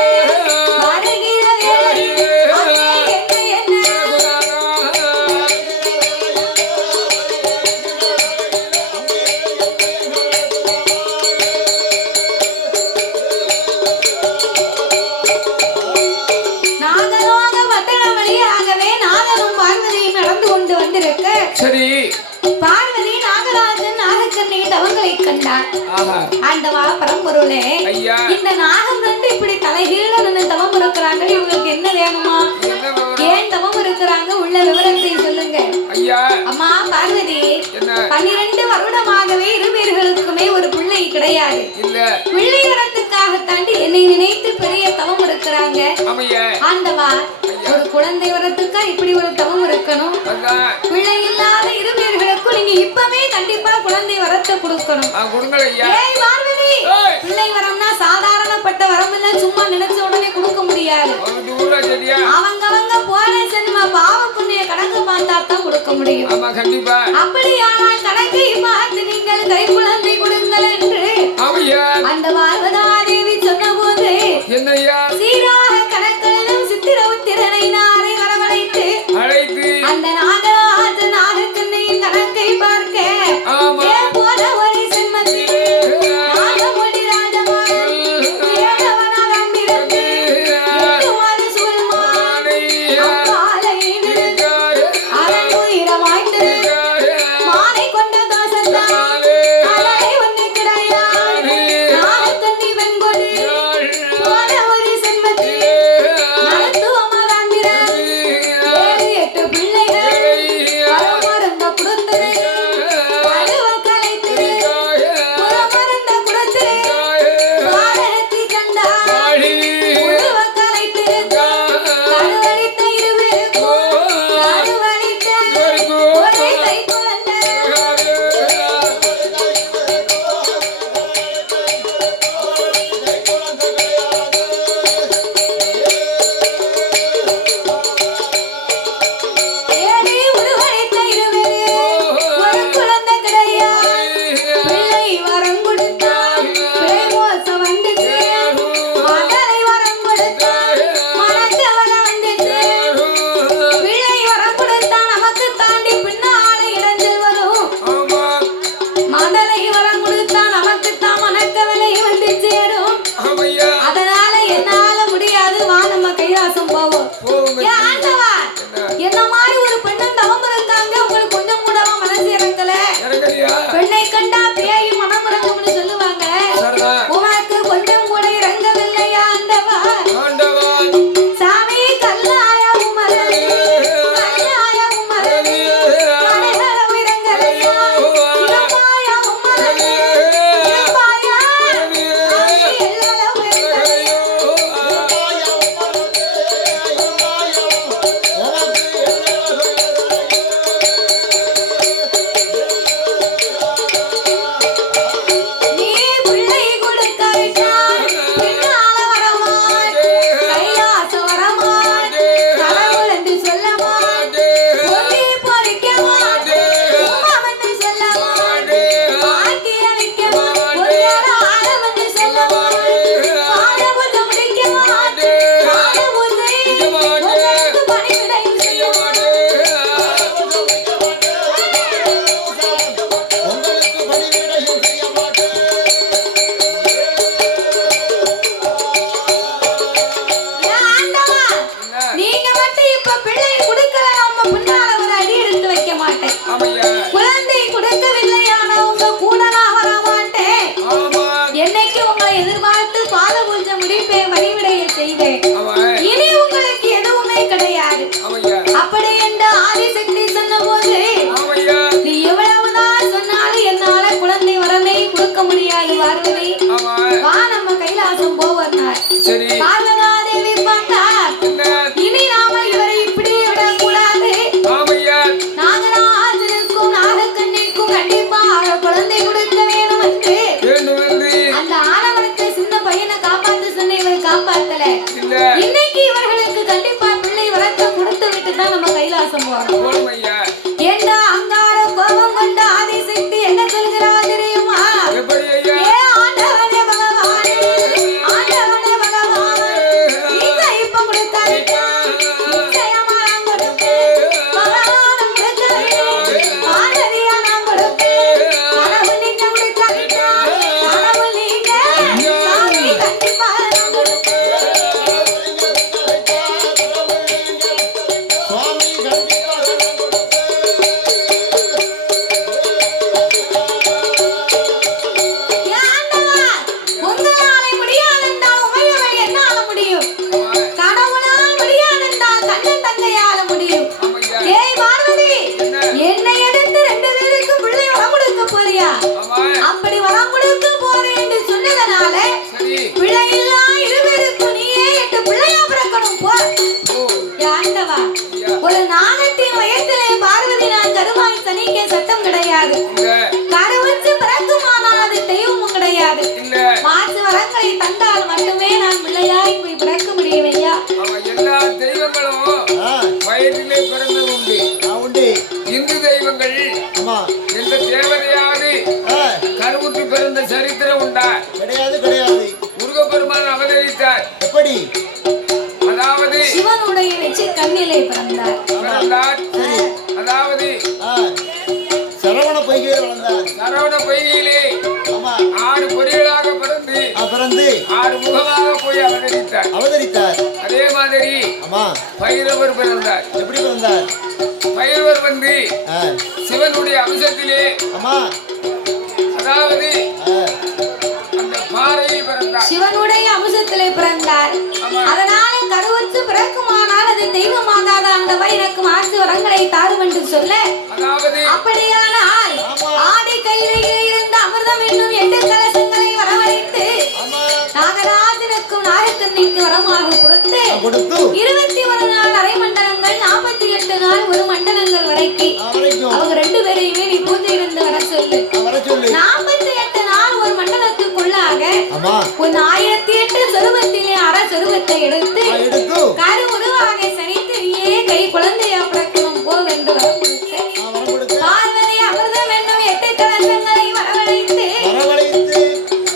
நாகலோக பத்திர வழியாகவே நாகனும் பார்வதியும் நடந்து கொண்டு வந்திருக்க பார்வதி நாகராஜன் நாகக்கண்ணை தவங்களை கண்டார். ஆண்டவா பரம்பொருளே, இந்த நாகம் கண்டு இப்படி தலைகீழ நின்று தவம் இருக்கிறாங்க, இவங்களுக்கு என்ன வேணுமா? ஏன் தவம் இருக்கிறாங்க? உள்ள விவரத்தை சொல்லுங்க. அம்மா பார்வதி, 12 வருடமாகவே இருவேர்களுக்குமே ஒரு பிள்ளை கிடையாது. பிள்ளை வரத்துக்காக தாண்டி என்னை நினைத்து பெரிய தவம் இருக்கிறாங்க. ஆண்டவா, ஒரு குழந்தை வரத்துக்கா இப்படி ஒரு தவம் இருக்கணும்? பிள்ளை இல்லாத இருவேர்களுக்கும் நீங்க இப்பவே கண்டிப்பா குழந்தை வரத்தை கொடுக்கணும். பார்வதி, பிள்ளை வரம்னா சாதாரணப்பட்ட வரம் இல்ல, சும்மா நினைச்ச உடனே கொடுக்க முடியாது. அவங்க போன சென்ம பாவ புண்ணிய கணக்கு பார்த்தா தான் கொடுக்க முடியும். அப்படியானால் கணக்கை பார்த்து நீங்கள் கை குழந்தை கொடுங்கள் என்று அந்த பார்வதாதேவி சொன்ன போது சீராக கணக்கெழுதும் சித்திர உத்திரனை நாரை வரவழைத்து அந்த நாகராஜ நாகக்கண்ணையின் கணக்கை பார்க்க போல ஒரு சென்மத்தில் நாகமொழி ராஜமான் ஏழவனாக இருந்து 8 மாத சூழ்மான் அப்பாலை அரங்குயிர வாய்ந்து மாலை கொண்ட தோசத்தான் அலை ஒன்று கிடையாது நாகக்கண்ணி வெண்கொடி போல ஒரு சென்மத்தில் கைலாசம் போவோம். ஏன் ஆண்டவா, என்ன மாதிரி ஒரு பெண்ணும் தவம் இருக்காங்க, உங்களுக்கு கொஞ்சம் கூட மனசு இறங்கல. பெண்ணை கண்டா பேய் மனம் இறங்கும்னு சொல்லுவாங்க. உனக்கு கொஞ்சம் கூட இறங்கவில்லையா ஆண்டவா? சாமி கல்லாயம் மலரே, கல்லாயம் மலரே, மலைகளம் இறங்கலையா, இளமாயம் மலரே, இளமாயா, எல்லளவு இறங்கலையா. நீ பிள்ளை கொடுக்க விட்டால் பின்னால வரமாட், கைலாசம் வரமாட், கடவுள் என்று சொல்ல மாட், சொல்லி பொறிக்க மாட், உம்மம் என்று சொல்ல மாட், பாக்கியம் வைக்க மாட், பொறியால ஆழம் என்று சொல்ல மாட், பாட பூஜை முடிக்க மாட், பாட பூஜை உங்களுக்கு பணிவிடையும் செய்ய மாட். ஏன் ஆண்டவா, நீங்க மட்டும் இப்ப பிள்ளை கொடுக்கல, நம்ம பின்னால ஒரு அடி எடுத்து வைக்க மாட்டேன். குழந்தை கொடுக்கவில்லையான உங்க கூட நான் வர மாட்டேன். என்னைக்கு உங்களை எதிர்பார்த்து பாத பூஜை முடிப்பேன், வழிவிடைய செய்வேன். இனி உங்களுக்கு எதுவுமே கிடையாது. அப்படி என்று ஆதிசக்தி சொன்னபோது, நீ எவ்வளவுதான் சொன்னாலும் என்னால குழந்தை வரமே கொடுக்க முடியாது பார்வதி. வா நம்ம கைலாசம் போவனார். பார்வதாதேவி பார்த்தார், இனி நாம இவரை இப்படியே விடக்கூடாது. நாகராஜனுக்கும் நாகக்கண்ணிக்கும் கண்டிப்பாக குழந்தை கொடுக்க வேணும் என்று அந்த ஆலமரத்தை சின்ன பையனை காப்பாத்து சொன்ன இவரை காப்பாத்தல. இன்னைக்கு இவர்களுக்கு கண்டிப்பா பிள்ளை வரத்தை கொடுத்து விட்டு தான் நம்ம கைலாசம் போறோம். என்ற அங்கார கோபம் கொண்ட ஆதிசக்தி என்ன சொல்கிறா தெரியுமா? ஏ ஆண்டவனே பகவானே, ஆண்டவனே பகவானே, நீங்க இப்ப கொடுத்தாருக்கா, நிச்சயமா நான் கொடுப்பேன். பகவானும் கொடுத்தாரு, ஆண்டரியா நான் கொடுப்பேன். கடவுள் நீங்க கொடுத்தாருக்கா, கடவுள் நீங்க, சாமி கண்டிப்பா நான் கொடுப்பேன். சுவாமி கண்டிப்பாக ஏன் ஆண்டவா, உங்களாலே முடியாதென்றால் உமையவள் என்னால முடியும். கடவுளால் முடியாதென்றால் கண்ணன் தங்கையால முடியும். ஏய் பார்வதி, என்னை எடுத்து 2 பேருக்கு பிள்ளை வரம் கொடுக்க போறியா? அப்படி வரம் கொடுக்க போறேன் என்று சொன்னதனால பிள்ளை இல்லா 2 பேருக்கு நீயே 8 பிள்ளையா பிறக்கணும் போ. ஏன் ஆண்டவா, ஒரு நாகத்தின் வயத்திலே பார்வதி நான் கருவாய் சனிக்க சட்டம் கிடையாது. கருவச்சு பிறக்குமானால் அது தெய்வமும் கிடையாது. மாற்று வரங்களை தந்தால் மட்டுமே நான் பிள்ளையாய் போய் பிறக்க முடியும் ஐயா. எல்லா தெய்வங்களும் வயிற்றிலே பிறந்தது உண்டு. உண்டு. இந்து தெய்வங்கள் ஆமா. எந்த தேவதையாவது கருவுற்று பிறந்த சரித்திரம் உண்டா? கிடையாது, கிடையாது. முருகப்பெருமான் அவதரித்தார். எப்படி? அதாவது சிவனுடைய வச்சு கண்ணிலே பிறந்தார். அதாவது சரவண பொய்கையில் வளர்ந்தார். சரவண பொய்கையிலே ஆமா. 6 பொறிகளாக பிறந்து பிறந்து 6 முகமாக போய் அவதரித்தார். அதே மாதிரி ஆமா. பைரவர் பிறந்தார். எப்படி பிறந்தார்? பைரவர் வந்து சிவனுடைய அம்சத்திலே ஆமா. அதாவது அந்த பாறையில் பிறந்தார். சிவனுடைய அம்சத்திலே பிறந்தார். அதனால கருவச்சு பிறக்குமானால் அது தெய்வமாகாத அந்த எனக்கு மாற்று வரங்களை தாரும் என்று சொல்ல, அப்படியானால் ஆடி கையிலே இருந்த அமிர்தம் என்னும் 8 கலசங்களை வரவழைத்து நாகராஜனுக்கும் நாகக்கண்ணிக்கு வரமாக கொடுத்து 21 நாள் அரை மண்டலங்கள், 48 நாள் ஒரு மண்டலங்கள் வரைக்கும் அவங்க 2 பேரையுமே நீ பூஜை இருந்து வர சொல்லு. 48 நாள் ஒரு மண்டலத்துக்குள்ளாக உன் 1008 சொருபத்திலே அரை சொருபத்தை எடுத்து கரு உருவாக சனித்து நீயே கை குழந்தையா பிறக்கணும் போ என்று வரம் கொடுத்து பார்வதி அமிர்தம் என்னும் 8 கலசங்களை வரவழைத்து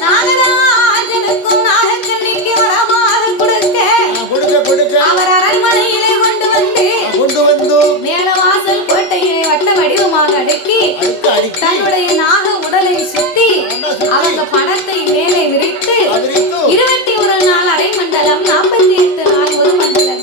நாகராஜனுக்கும் நாகக்கண்ணிக்கு வரமாக கொடுக்க அவர் அரண்மனையிலே கொண்டு வந்து மேல வாசல் கோட்டையிலே வட்ட வடிவமாக அடுக்கி தன்னுடைய நாக உடலை சுத்தி அவங்க பணத்தை மேலே விரித்து 21 நாள் அரை மண்டலம், 48 நாள் ஒரு மண்டலம்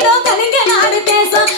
கலங்கிடும் கலிங்க நாடு தேசம்